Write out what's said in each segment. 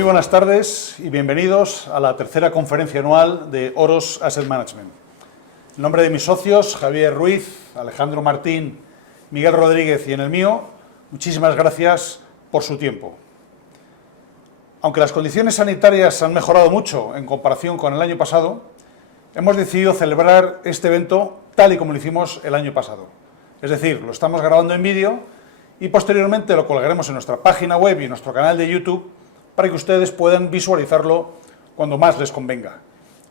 Muy buenas tardes y bienvenidos a la tercera conferencia anual de Oros Asset Management. En nombre de mis socios, Javier Ruiz, Alejandro Martín, Miguel Rodríguez y en el mío, muchísimas gracias por su tiempo. Aunque las condiciones sanitarias han mejorado mucho en comparación con el año pasado, hemos decidido celebrar este evento tal y como lo hicimos el año pasado. Es decir, lo estamos grabando en vídeo y posteriormente lo colgaremos en nuestra página web y en nuestro canal de YouTube para que ustedes puedan visualizarlo cuando más les convenga.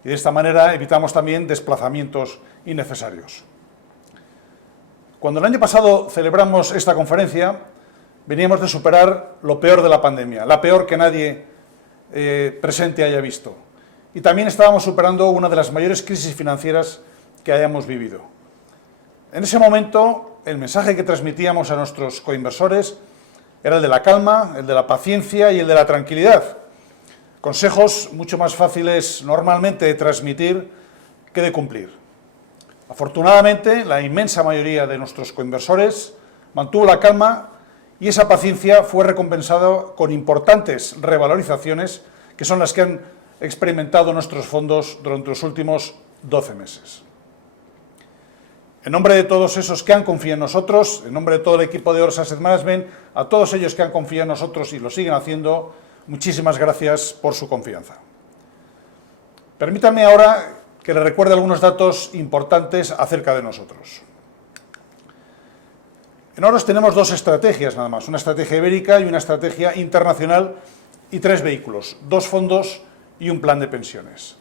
Y de esta manera evitamos también desplazamientos innecesarios. Cuando el año pasado celebramos esta conferencia, veníamos de superar lo peor de la pandemia, la peor que nadie presente haya visto. Y también estábamos superando una de las mayores crisis financieras que hayamos vivido. En ese momento, el mensaje que transmitíamos a nuestros coinversores era el de la calma, el de la paciencia y el de la tranquilidad. Consejos mucho más fáciles normalmente de transmitir que de cumplir. Afortunadamente, la inmensa mayoría de nuestros coinversores mantuvo la calma y esa paciencia fue recompensada con importantes revalorizaciones que son las que han experimentado nuestros fondos durante los últimos 12 meses. En nombre de todos esos que han confiado en nosotros, en nombre de todo el equipo de Oros Asset Management, a todos ellos que han confiado en nosotros y lo siguen haciendo, muchísimas gracias por su confianza. Permítanme ahora que les recuerde algunos datos importantes acerca de nosotros. En Oros tenemos dos estrategias nada más, una estrategia ibérica y una estrategia internacional y 3 vehículos, 2 fondos y un plan de pensiones.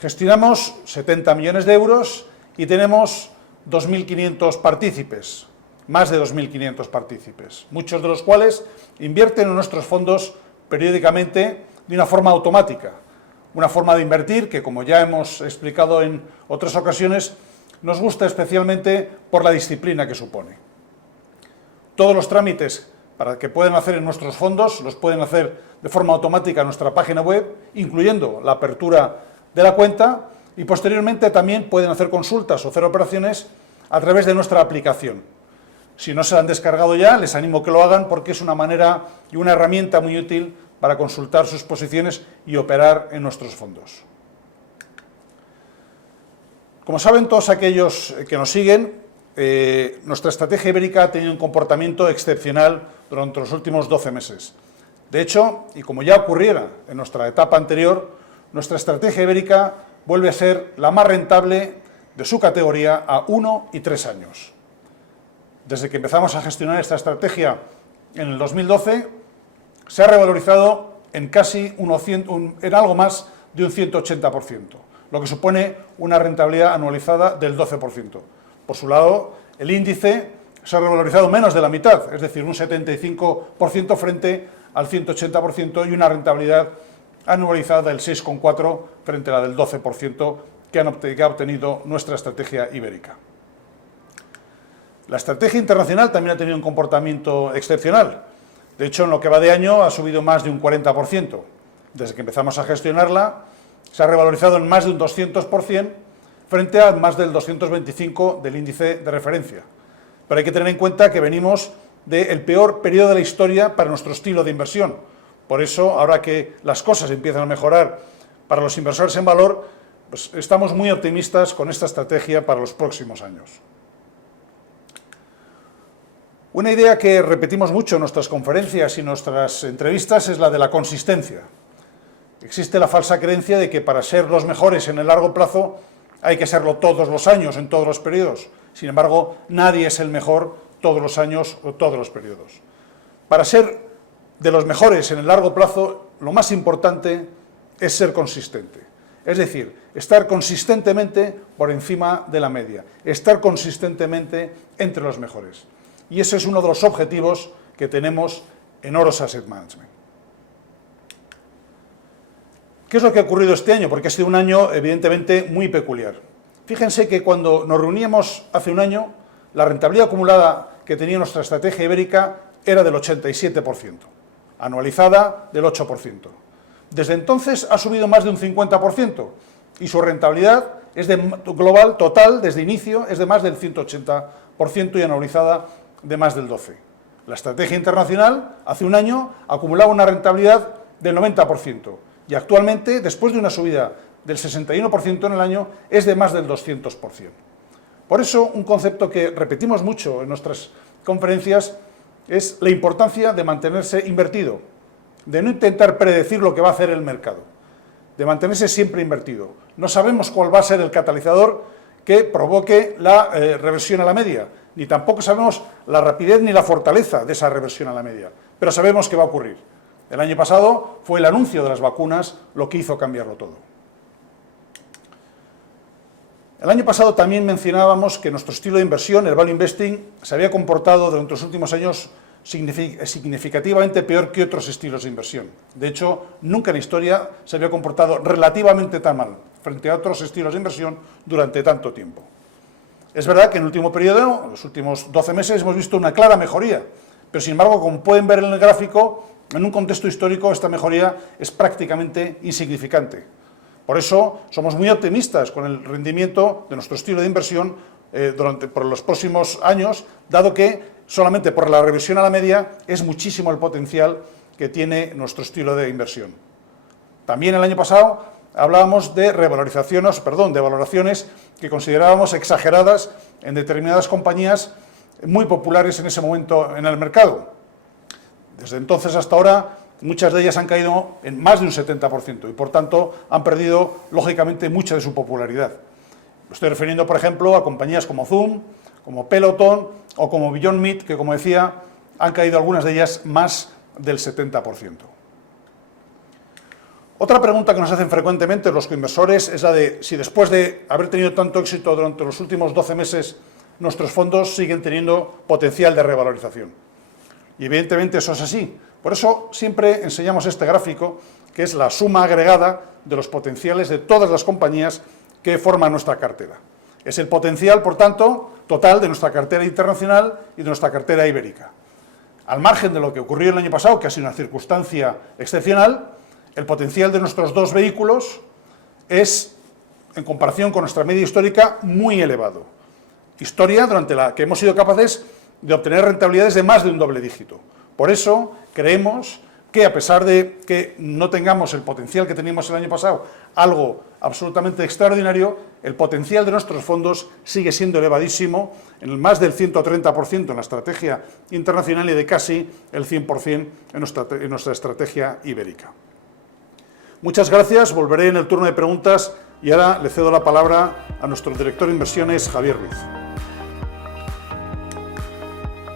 Gestionamos 70 millones de euros y tenemos 2.500 partícipes, más de 2.500 partícipes, muchos de los cuales invierten en nuestros fondos periódicamente de una forma automática, una forma de invertir que, como ya hemos explicado en otras ocasiones, nos gusta especialmente por la disciplina que supone. Todos los trámites para que puedan hacer en nuestros fondos los pueden hacer de forma automática en nuestra página web, incluyendo la apertura de la cuenta, y posteriormente también pueden hacer consultas o hacer operaciones a través de nuestra aplicación. Si no se la han descargado ya, les animo a que lo hagan porque es una manera y una herramienta muy útil para consultar sus posiciones y operar en nuestros fondos. Como saben todos aquellos que nos siguen, nuestra estrategia ibérica ha tenido un comportamiento excepcional durante los últimos 12 meses. De hecho, y como ya ocurriera en nuestra etapa anterior, nuestra estrategia ibérica vuelve a ser la más rentable de su categoría a 1 y 3 años. Desde que empezamos a gestionar esta estrategia en el 2012, se ha revalorizado en en algo más de un 180%, lo que supone una rentabilidad anualizada del 12%. Por su lado, el índice se ha revalorizado menos de la mitad, es decir, un 75% frente al 180% y una rentabilidad anualizada del 6,4% frente a la del 12% que ha obtenido nuestra estrategia ibérica. La estrategia internacional también ha tenido un comportamiento excepcional. De hecho, en lo que va de año ha subido más de un 40%. Desde que empezamos a gestionarla, se ha revalorizado en más de un 200% frente a más del 225% del índice de referencia. Pero hay que tener en cuenta que venimos del peor periodo de la historia para nuestro estilo de inversión. Por eso, ahora que las cosas empiezan a mejorar para los inversores en valor, pues estamos muy optimistas con esta estrategia para los próximos años. Una idea que repetimos mucho en nuestras conferencias y nuestras entrevistas es la de la consistencia. Existe la falsa creencia de que para ser los mejores en el largo plazo hay que serlo todos los años, en todos los periodos. Sin embargo, nadie es el mejor todos los años o todos los periodos. Para ser de los mejores en el largo plazo, lo más importante es ser consistente. Es decir, estar consistentemente por encima de la media, estar consistentemente entre los mejores. Y ese es uno de los objetivos que tenemos en Oros Asset Management. ¿Qué es lo que ha ocurrido este año? Porque ha sido un año, evidentemente, muy peculiar. Fíjense que cuando nos reuníamos hace un año, la rentabilidad acumulada que tenía nuestra estrategia ibérica era del 87%, anualizada del 8%. Desde entonces ha subido más de un 50% y su rentabilidad global total desde inicio es de más del 180% y anualizada de más del 12%. La estrategia internacional hace un año acumulaba una rentabilidad del 90%. Y actualmente, después de una subida del 61% en el año, es de más del 200%. Por eso, un concepto que repetimos mucho en nuestras conferencias es la importancia de mantenerse invertido, de no intentar predecir lo que va a hacer el mercado, de mantenerse siempre invertido. No sabemos cuál va a ser el catalizador que provoque la reversión a la media, ni tampoco sabemos la rapidez ni la fortaleza de esa reversión a la media, pero sabemos que va a ocurrir. El año pasado fue el anuncio de las vacunas lo que hizo cambiarlo todo. El año pasado también mencionábamos que nuestro estilo de inversión, el value investing, se había comportado durante los últimos años significativamente peor que otros estilos de inversión. De hecho, nunca en la historia se había comportado relativamente tan mal frente a otros estilos de inversión durante tanto tiempo. Es verdad que en el último periodo, en los últimos 12 meses, hemos visto una clara mejoría, pero sin embargo, como pueden ver en el gráfico, en un contexto histórico esta mejoría es prácticamente insignificante. Por eso somos muy optimistas con el rendimiento de nuestro estilo de inversión por los próximos años, dado que solamente por la revisión a la media es muchísimo el potencial que tiene nuestro estilo de inversión. También el año pasado hablábamos de de valoraciones que considerábamos exageradas en determinadas compañías muy populares en ese momento en el mercado. Desde entonces hasta ahora, muchas de ellas han caído en más de un 70% y, por tanto, han perdido, lógicamente, mucha de su popularidad. Me estoy refiriendo, por ejemplo, a compañías como Zoom, como Peloton o como Beyond Meat, que, como decía, han caído algunas de ellas más del 70%. Otra pregunta que nos hacen frecuentemente los coinversores es la de si después de haber tenido tanto éxito durante los últimos 12 meses, nuestros fondos siguen teniendo potencial de revalorización. Y evidentemente eso es así. Por eso siempre enseñamos este gráfico, que es la suma agregada de los potenciales de todas las compañías que forman nuestra cartera. Es el potencial, por tanto, total de nuestra cartera internacional y de nuestra cartera ibérica. Al margen de lo que ocurrió el año pasado, que ha sido una circunstancia excepcional, el potencial de nuestros dos vehículos es, en comparación con nuestra media histórica, muy elevado. Historia durante la que hemos sido capaces de obtener rentabilidades de más de un doble dígito. Por eso creemos que, a pesar de que no tengamos el potencial que teníamos el año pasado, algo absolutamente extraordinario, el potencial de nuestros fondos sigue siendo elevadísimo, en más del 130% en la estrategia internacional y de casi el 100% en nuestra estrategia ibérica. Muchas gracias, volveré en el turno de preguntas y ahora le cedo la palabra a nuestro director de inversiones, Javier Ruiz.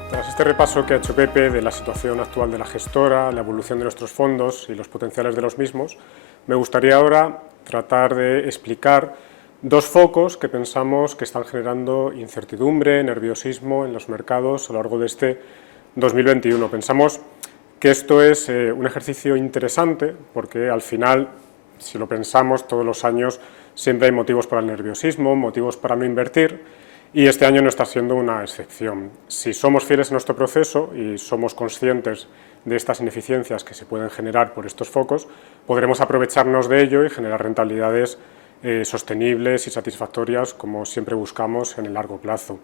Tras este repaso que ha hecho Pepe de la situación actual de la gestora, la evolución de nuestros fondos y los potenciales de los mismos, me gustaría ahora tratar de explicar dos focos que pensamos que están generando incertidumbre, nerviosismo en los mercados a lo largo de este 2021. Pensamos que esto es un ejercicio interesante porque al final, si lo pensamos, todos los años siempre hay motivos para el nerviosismo, motivos para no invertir, y este año no está siendo una excepción. Si somos fieles a nuestro proceso y somos conscientes de estas ineficiencias que se pueden generar por estos focos, podremos aprovecharnos de ello y generar rentabilidades sostenibles y satisfactorias, como siempre buscamos en el largo plazo.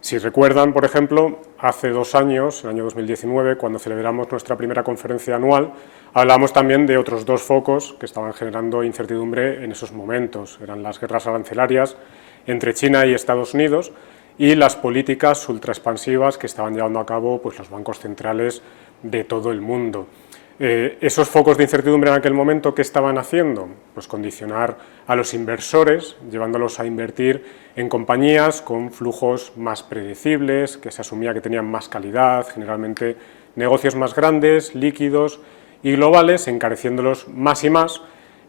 Si recuerdan, por ejemplo, hace 2 años, el año 2019, cuando celebramos nuestra primera conferencia anual, hablamos también de otros 2 focos que estaban generando incertidumbre en esos momentos. Eran las guerras arancelarias entre China y Estados Unidos y las políticas ultraexpansivas que estaban llevando a cabo pues, los bancos centrales de todo el mundo. Esos focos de incertidumbre en aquel momento, ¿qué estaban haciendo? Pues condicionar a los inversores, llevándolos a invertir en compañías con flujos más predecibles, que se asumía que tenían más calidad, generalmente negocios más grandes, líquidos y globales, encareciéndolos más y más,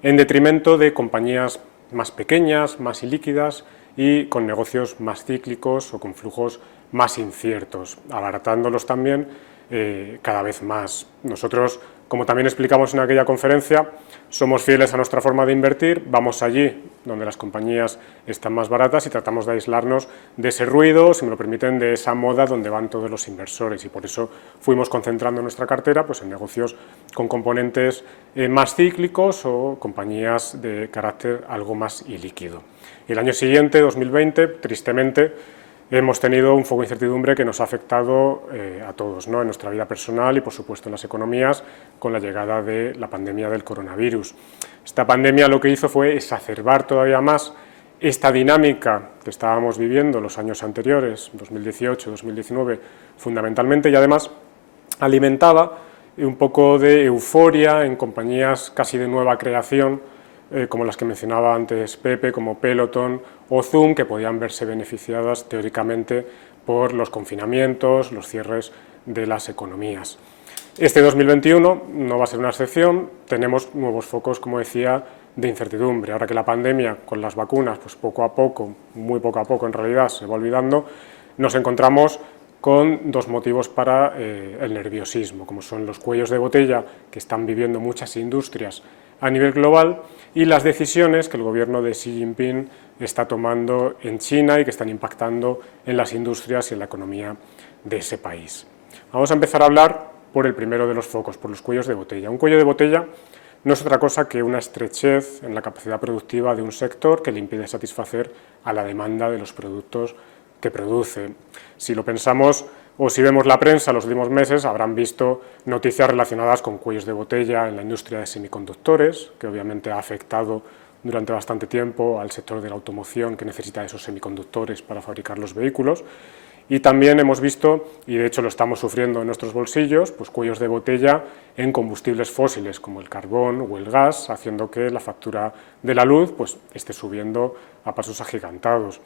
en detrimento de compañías más pequeñas, más ilíquidas y con negocios más cíclicos o con flujos más inciertos, abaratándolos también cada vez más. Nosotros, como también explicamos en aquella conferencia, somos fieles a nuestra forma de invertir, vamos allí donde las compañías están más baratas y tratamos de aislarnos de ese ruido, si me lo permiten, de esa moda donde van todos los inversores, y por eso fuimos concentrando nuestra cartera pues, en negocios con componentes más cíclicos o compañías de carácter algo más ilíquido. El año siguiente, 2020, tristemente, hemos tenido un foco de incertidumbre que nos ha afectado a todos, ¿no?, en nuestra vida personal y, por supuesto, en las economías, con la llegada de la pandemia del coronavirus. Esta pandemia lo que hizo fue exacerbar todavía más esta dinámica que estábamos viviendo los años anteriores, 2018, 2019, fundamentalmente, y además alimentaba un poco de euforia en compañías casi de nueva creación, como las que mencionaba antes Pepe, como Peloton o Zoom, que podían verse beneficiadas teóricamente por los confinamientos, los cierres de las economías. Este 2021 no va a ser una excepción, tenemos nuevos focos, como decía, de incertidumbre. Ahora que la pandemia con las vacunas, pues poco a poco, muy poco a poco en realidad, se va olvidando, nos encontramos con dos motivos para el nerviosismo, como son los cuellos de botella que están viviendo muchas industrias a nivel global y las decisiones que el gobierno de Xi Jinping está tomando en China y que están impactando en las industrias y en la economía de ese país. Vamos a empezar a hablar por el primero de los focos, por los cuellos de botella. Un cuello de botella no es otra cosa que una estrechez en la capacidad productiva de un sector que le impide satisfacer a la demanda de los productos que produce. Si lo pensamos o si vemos la prensa los últimos meses, habrán visto noticias relacionadas con cuellos de botella en la industria de semiconductores, que obviamente ha afectado durante bastante tiempo al sector de la automoción, que necesita esos semiconductores para fabricar los vehículos. Y también hemos visto, y de hecho lo estamos sufriendo en nuestros bolsillos, pues cuellos de botella en combustibles fósiles como el carbón o el gas, haciendo que la factura de la luz pues, esté subiendo a pasos agigantados.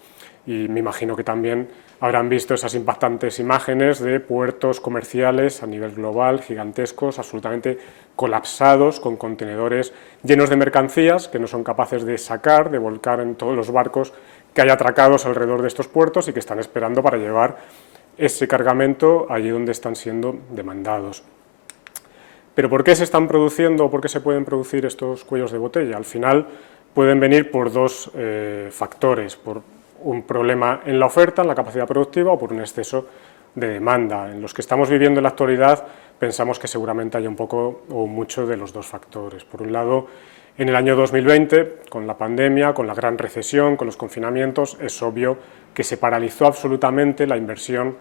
Y me imagino que también habrán visto esas impactantes imágenes de puertos comerciales a nivel global, gigantescos, absolutamente colapsados, con contenedores llenos de mercancías que no son capaces de sacar, de volcar en todos los barcos que hay atracados alrededor de estos puertos y que están esperando para llevar ese cargamento allí donde están siendo demandados. ¿Pero por qué se están produciendo o por qué se pueden producir estos cuellos de botella? Al final pueden venir por dos factores, por un problema en la oferta, en la capacidad productiva, o por un exceso de demanda. En los que estamos viviendo en la actualidad pensamos que seguramente hay un poco o mucho de los dos factores. Por un lado, en el año 2020, con la pandemia, con la gran recesión, con los confinamientos, es obvio que se paralizó absolutamente la inversión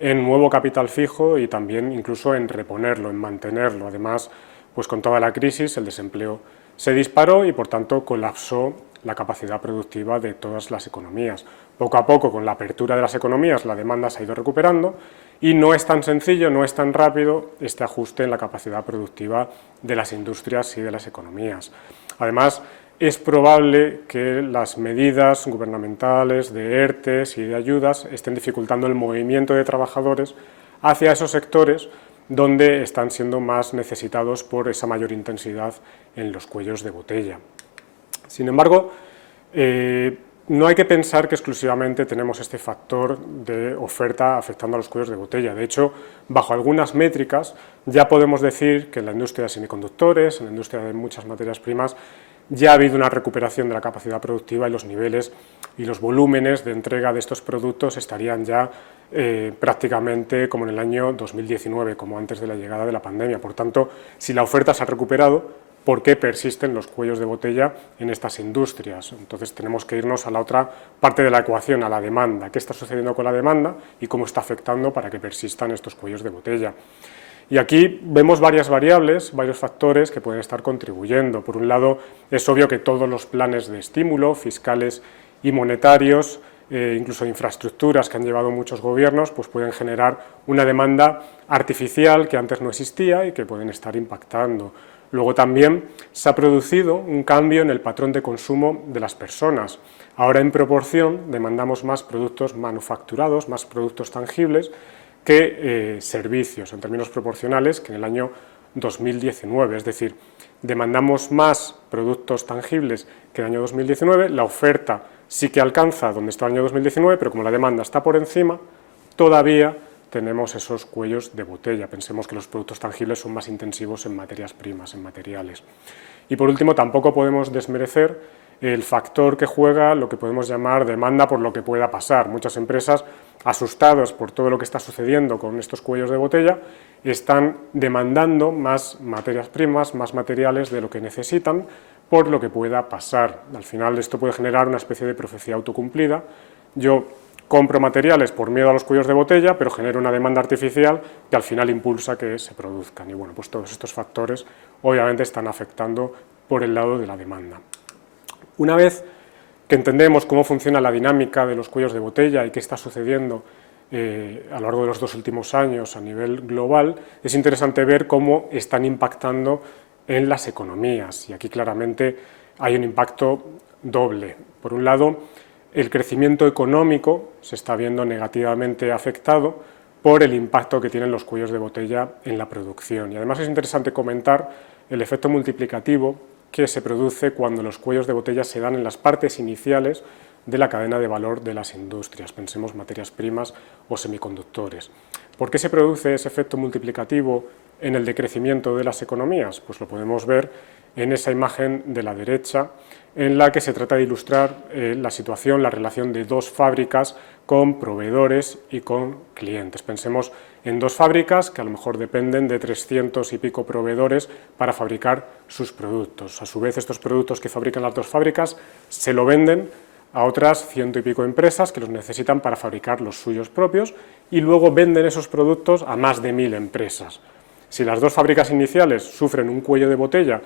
en nuevo capital fijo y también incluso en reponerlo, en mantenerlo. Además, pues con toda la crisis, el desempleo se disparó y, por tanto, colapsó la capacidad productiva de todas las economías. Poco a poco, con la apertura de las economías, la demanda se ha ido recuperando y no es tan sencillo, no es tan rápido este ajuste en la capacidad productiva de las industrias y de las economías. Además, es probable que las medidas gubernamentales de ERTEs y de ayudas estén dificultando el movimiento de trabajadores hacia esos sectores donde están siendo más necesitados por esa mayor intensidad en los cuellos de botella. Sin embargo, no hay que pensar que exclusivamente tenemos este factor de oferta afectando a los cuellos de botella. De hecho, bajo algunas métricas ya podemos decir que en la industria de semiconductores, en la industria de muchas materias primas, ya ha habido una recuperación de la capacidad productiva y los niveles y los volúmenes de entrega de estos productos estarían ya prácticamente como en el año 2019, como antes de la llegada de la pandemia. Por tanto, si la oferta se ha recuperado, ¿por qué persisten los cuellos de botella en estas industrias? Entonces tenemos que irnos a la otra parte de la ecuación, a la demanda. ¿Qué está sucediendo con la demanda y cómo está afectando para que persistan estos cuellos de botella? Y aquí vemos varias variables, varios factores que pueden estar contribuyendo. Por un lado, es obvio que todos los planes de estímulo, fiscales y monetarios, incluso de infraestructuras que han llevado muchos gobiernos, pues pueden generar una demanda artificial que antes no existía y que pueden estar impactando. Luego también se ha producido un cambio en el patrón de consumo de las personas. Ahora, en proporción, demandamos más productos manufacturados, más productos tangibles que servicios, en términos proporcionales, que en el año 2019. Es decir, demandamos más productos tangibles que en el año 2019, la oferta sí que alcanza donde está el año 2019, pero como la demanda está por encima, todavía tenemos esos cuellos de botella. Pensemos que los productos tangibles son más intensivos en materias primas, en materiales. Y por último, tampoco podemos desmerecer el factor que juega lo que podemos llamar demanda por lo que pueda pasar. Muchas empresas, asustadas por todo lo que está sucediendo con estos cuellos de botella, están demandando más materias primas, más materiales de lo que necesitan por lo que pueda pasar. Al final esto puede generar una especie de profecía autocumplida. Yo compro materiales por miedo a los cuellos de botella, pero genero una demanda artificial que al final impulsa que se produzcan. Y bueno, pues todos estos factores obviamente están afectando por el lado de la demanda. Una vez que entendemos cómo funciona la dinámica de los cuellos de botella y qué está sucediendo a lo largo de los 2 últimos años a nivel global, es interesante ver cómo están impactando en las economías. Y aquí claramente hay un impacto doble. Por un lado, el crecimiento económico se está viendo negativamente afectado por el impacto que tienen los cuellos de botella en la producción. Y además es interesante comentar el efecto multiplicativo que se produce cuando los cuellos de botella se dan en las partes iniciales de la cadena de valor de las industrias, pensemos materias primas o semiconductores. ¿Por qué se produce ese efecto multiplicativo en el decrecimiento de las economías? Pues lo podemos ver en esa imagen de la derecha, en la que se trata de ilustrar la situación, la relación de 2 fábricas con proveedores y con clientes. Pensemos en 2 fábricas que a lo mejor dependen de 300 y pico proveedores para fabricar sus productos. A su vez, estos productos que fabrican las 2 fábricas se lo venden a otras 100 y pico empresas que los necesitan para fabricar los suyos propios y luego venden esos productos a más de 1000 empresas. Si las 2 fábricas iniciales sufren un cuello de botella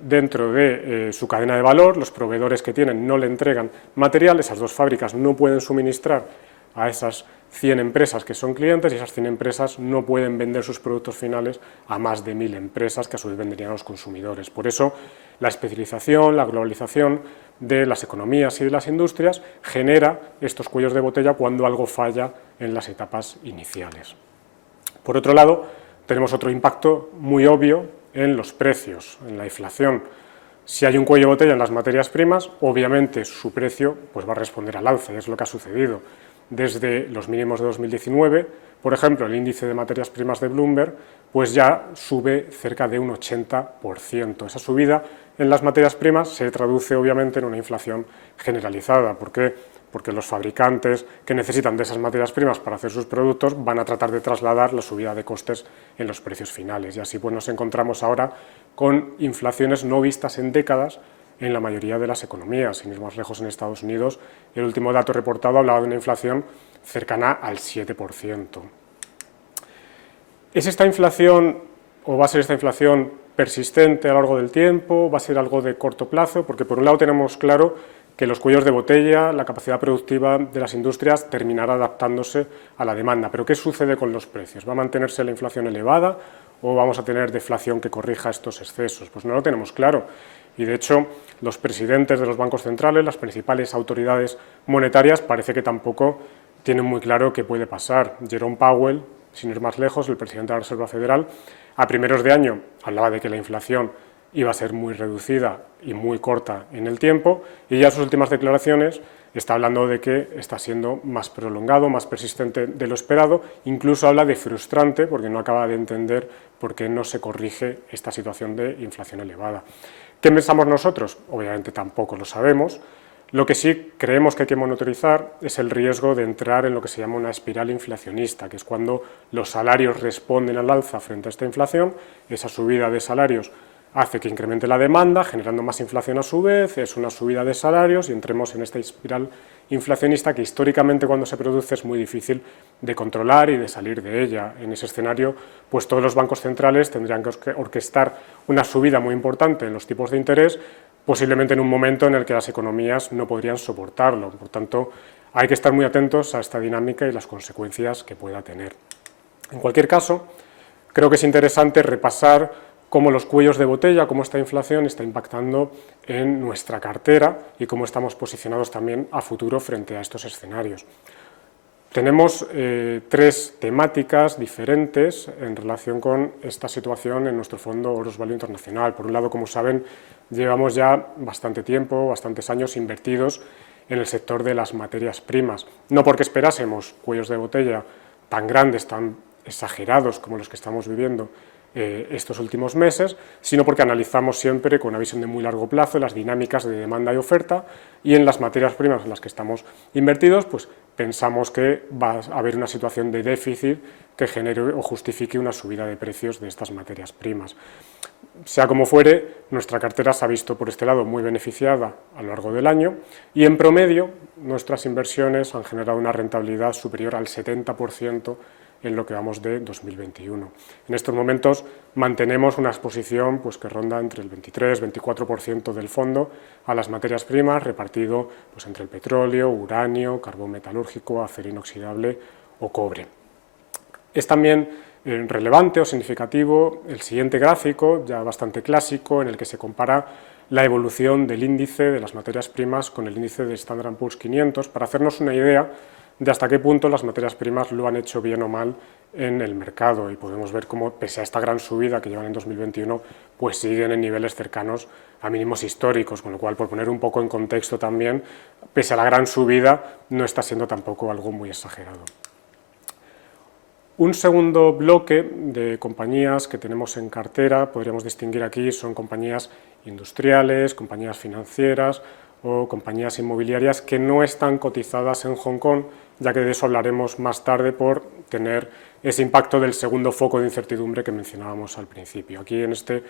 dentro de su cadena de valor, los proveedores que tienen no le entregan material, esas 2 fábricas no pueden suministrar a esas 100 empresas que son clientes y esas 100 empresas no pueden vender sus productos finales a más de 1000 empresas que a su vez venderían a los consumidores. Por eso la especialización, la globalización de las economías y de las industrias genera estos cuellos de botella cuando algo falla en las etapas iniciales. Por otro lado, tenemos otro impacto muy obvio en los precios, en la inflación. Si hay un cuello de botella en las materias primas, obviamente su precio pues, va a responder al alza, y es lo que ha sucedido. Desde los mínimos de 2019, por ejemplo, el índice de materias primas de Bloomberg pues ya sube cerca de un 80%. Esa subida en las materias primas se traduce obviamente en una inflación generalizada. ¿Por qué? Porque los fabricantes que necesitan de esas materias primas para hacer sus productos van a tratar de trasladar la subida de costes en los precios finales. Y así pues nos encontramos ahora con inflaciones no vistas en décadas en la mayoría de las economías. Sin ir más lejos, en Estados Unidos, el último dato reportado hablaba de una inflación cercana al 7%. ¿Es esta inflación o va a ser esta inflación persistente a lo largo del tiempo? ¿Va a ser algo de corto plazo? Porque por un lado tenemos claro que los cuellos de botella, la capacidad productiva de las industrias terminará adaptándose a la demanda. Pero ¿qué sucede con los precios? ¿Va a mantenerse la inflación elevada o vamos a tener deflación que corrija estos excesos? Pues no lo tenemos claro. Y de hecho, los presidentes de los bancos centrales, las principales autoridades monetarias, parece que tampoco tienen muy claro qué puede pasar. Jerome Powell, sin ir más lejos, el presidente de la Reserva Federal, a primeros de año hablaba de que la inflación iba a ser muy reducida y muy corta en el tiempo, y ya en sus últimas declaraciones está hablando de que está siendo más prolongado, más persistente de lo esperado, incluso habla de frustrante porque no acaba de entender por qué no se corrige esta situación de inflación elevada. ¿Qué pensamos nosotros? Obviamente tampoco lo sabemos. Lo que sí creemos que hay que monitorizar es el riesgo de entrar en lo que se llama una espiral inflacionista, que es cuando los salarios responden al alza frente a esta inflación, esa subida de salarios hace que incremente la demanda, generando más inflación a su vez, es una subida de salarios y entremos en esta espiral inflacionista que históricamente cuando se produce es muy difícil de controlar y de salir de ella. En ese escenario, pues todos los bancos centrales tendrían que orquestar una subida muy importante en los tipos de interés, posiblemente en un momento en el que las economías no podrían soportarlo. Por tanto, hay que estar muy atentos a esta dinámica y las consecuencias que pueda tener. En cualquier caso, creo que es interesante repasar cómo los cuellos de botella, cómo esta inflación está impactando en nuestra cartera y cómo estamos posicionados también a futuro frente a estos escenarios. Tenemos 3 temáticas diferentes en relación con esta situación en nuestro fondo Oros Value Internacional. Por un lado, como saben, llevamos ya bastante tiempo, bastantes años invertidos en el sector de las materias primas. No porque esperásemos cuellos de botella tan grandes, tan exagerados como los que estamos viviendo estos últimos meses, sino porque analizamos siempre con una visión de muy largo plazo las dinámicas de demanda y oferta, y en las materias primas en las que estamos invertidos, pues pensamos que va a haber una situación de déficit que genere o justifique una subida de precios de estas materias primas. Sea como fuere, nuestra cartera se ha visto por este lado muy beneficiada a lo largo del año y en promedio nuestras inversiones han generado una rentabilidad superior al 70% en lo que vamos de 2021. En estos momentos mantenemos una exposición pues, que ronda entre el 23-24% del fondo a las materias primas, repartido pues, entre el petróleo, uranio, carbón metalúrgico, acero inoxidable o cobre. Es también relevante o significativo el siguiente gráfico, ya bastante clásico, en el que se compara la evolución del índice de las materias primas con el índice de Standard & Poor's 500, para hacernos una idea de hasta qué punto las materias primas lo han hecho bien o mal en el mercado, y podemos ver cómo, pese a esta gran subida que llevan en 2021, pues siguen en niveles cercanos a mínimos históricos, con lo cual, por poner un poco en contexto también, pese a la gran subida, no está siendo tampoco algo muy exagerado. Un segundo bloque de compañías que tenemos en cartera, podríamos distinguir aquí, son compañías industriales, compañías financieras o compañías inmobiliarias que no están cotizadas en Hong Kong, ya que de eso hablaremos más tarde por tener ese impacto del segundo foco de incertidumbre que mencionábamos al principio. Aquí en este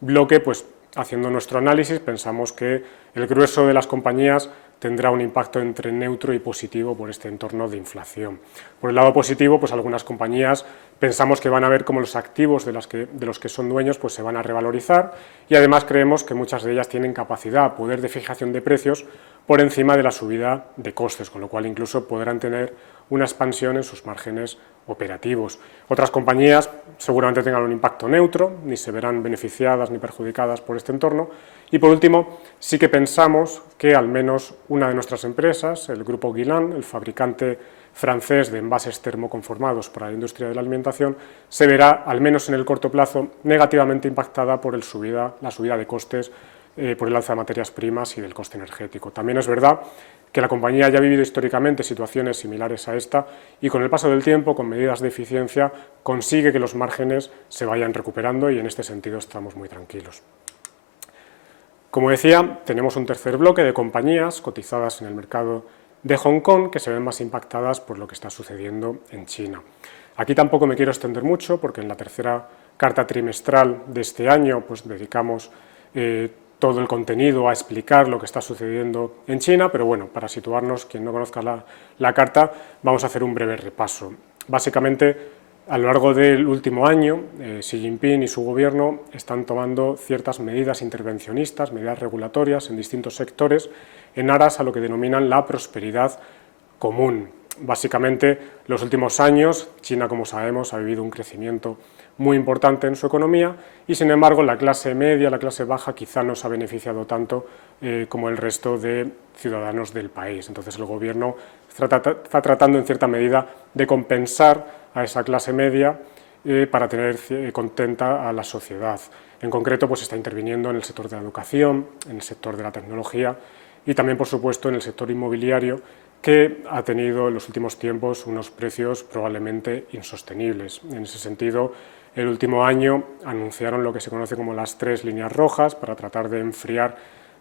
bloque, pues haciendo nuestro análisis, pensamos que el grueso de las compañías tendrá un impacto entre neutro y positivo por este entorno de inflación. Por el lado positivo, pues algunas compañías pensamos que van a ver cómo los activos de los que son dueños pues se van a revalorizar, y además creemos que muchas de ellas tienen capacidad, poder de fijación de precios por encima de la subida de costes, con lo cual incluso podrán tener una expansión en sus márgenes operativos. Otras compañías seguramente tengan un impacto neutro, ni se verán beneficiadas ni perjudicadas por este entorno. Y por último, sí que pensamos que al menos una de nuestras empresas, el grupo Guilan, el fabricante francés de envases termoconformados para la industria de la alimentación, se verá, al menos en el corto plazo, negativamente impactada por la subida de costes, por el alza de materias primas y del coste energético. También es verdad que la compañía ya ha vivido históricamente situaciones similares a esta y con el paso del tiempo, con medidas de eficiencia, consigue que los márgenes se vayan recuperando, y en este sentido estamos muy tranquilos. Como decía, tenemos un tercer bloque de compañías cotizadas en el mercado de Hong Kong que se ven más impactadas por lo que está sucediendo en China. Aquí tampoco me quiero extender mucho porque en la tercera carta trimestral de este año pues dedicamos todo el contenido a explicar lo que está sucediendo en China, pero bueno, para situarnos, quien no conozca la carta, vamos a hacer un breve repaso. Básicamente, a lo largo del último año, Xi Jinping y su gobierno están tomando ciertas medidas intervencionistas, medidas regulatorias en distintos sectores, en aras a lo que denominan la prosperidad común. Básicamente, los últimos años, China, como sabemos, ha vivido un crecimiento muy importante en su economía y, sin embargo, la clase media, la clase baja, quizá no se ha beneficiado tanto como el resto de ciudadanos del país. Entonces, el gobierno está tratando, en cierta medida, de compensar a esa clase media para tener contenta a la sociedad. En concreto, pues está interviniendo en el sector de la educación, en el sector de la tecnología y también, por supuesto, en el sector inmobiliario, que ha tenido en los últimos tiempos unos precios probablemente insostenibles. En ese sentido, el último año anunciaron lo que se conoce como las 3 líneas rojas para tratar de enfriar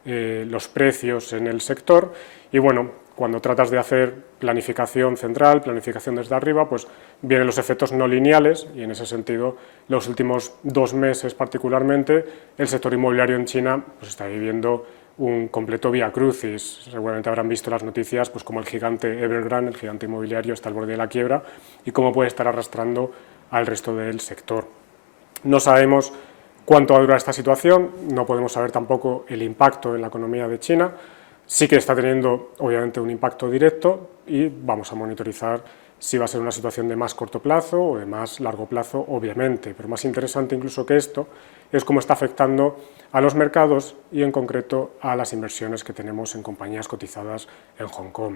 los precios en el sector, y bueno, cuando tratas de hacer planificación central, planificación desde arriba, pues vienen los efectos no lineales, y en ese sentido, los últimos 2 meses particularmente, el sector inmobiliario en China pues está viviendo un completo vía crucis. Seguramente habrán visto las noticias, pues como el gigante Evergrande, el gigante inmobiliario, está al borde de la quiebra y cómo puede estar arrastrando al resto del sector. No sabemos cuánto va a durar esta situación, no podemos saber tampoco el impacto en la economía de China. Sí que está teniendo, obviamente, un impacto directo y vamos a monitorizar si va a ser una situación de más corto plazo o de más largo plazo, obviamente. Pero más interesante incluso que esto es cómo está afectando a los mercados y, en concreto, a las inversiones que tenemos en compañías cotizadas en Hong Kong.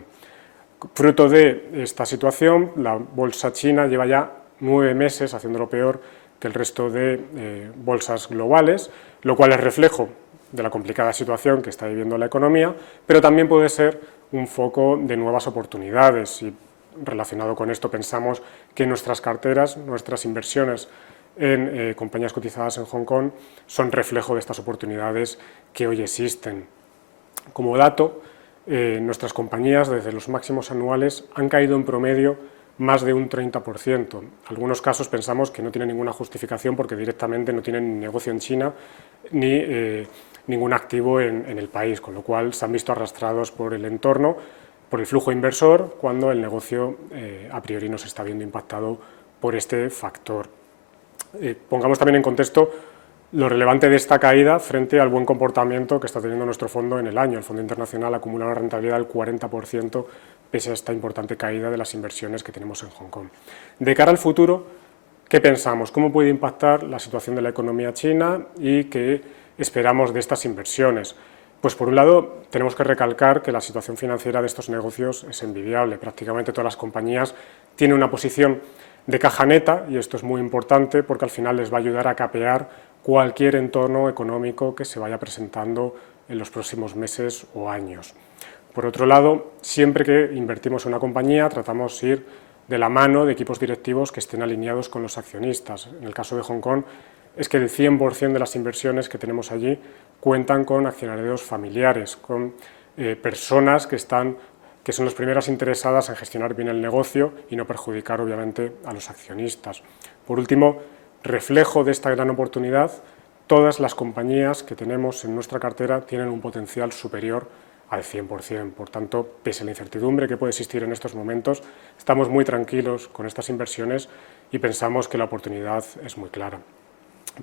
Fruto de esta situación, la bolsa china lleva ya 9 meses haciéndolo peor que el resto de bolsas globales, lo cual es reflejo de la complicada situación que está viviendo la economía, pero también puede ser un foco de nuevas oportunidades. Y relacionado con esto, pensamos que nuestras carteras, nuestras inversiones en compañías cotizadas en Hong Kong son reflejo de estas oportunidades que hoy existen. Como dato, nuestras compañías, desde los máximos anuales, han caído en promedio más de un 30%. En algunos casos pensamos que no tiene ninguna justificación porque directamente no tienen negocio en China ni ningún activo en el país, con lo cual se han visto arrastrados por el entorno, por el flujo inversor, cuando el negocio a priori no se está viendo impactado por este factor. Pongamos también en contexto lo relevante de esta caída frente al buen comportamiento que está teniendo nuestro fondo en el año. El Fondo Internacional acumula una rentabilidad del 40% pese a esta importante caída de las inversiones que tenemos en Hong Kong. De cara al futuro, ¿qué pensamos? ¿Cómo puede impactar la situación de la economía china y qué esperamos de estas inversiones? Pues por un lado tenemos que recalcar que la situación financiera de estos negocios es envidiable. Prácticamente todas las compañías tienen una posición de caja neta y esto es muy importante porque al final les va a ayudar a capear cualquier entorno económico que se vaya presentando en los próximos meses o años. Por otro lado, siempre que invertimos en una compañía tratamos de ir de la mano de equipos directivos que estén alineados con los accionistas. En el caso de Hong Kong es que el 100% de las inversiones que tenemos allí cuentan con accionarios familiares, con personas que son las primeras interesadas en gestionar bien el negocio y no perjudicar obviamente a los accionistas. Por último, reflejo de esta gran oportunidad, todas las compañías que tenemos en nuestra cartera tienen un potencial superior al 100%. Por tanto, pese a la incertidumbre que puede existir en estos momentos, estamos muy tranquilos con estas inversiones y pensamos que la oportunidad es muy clara.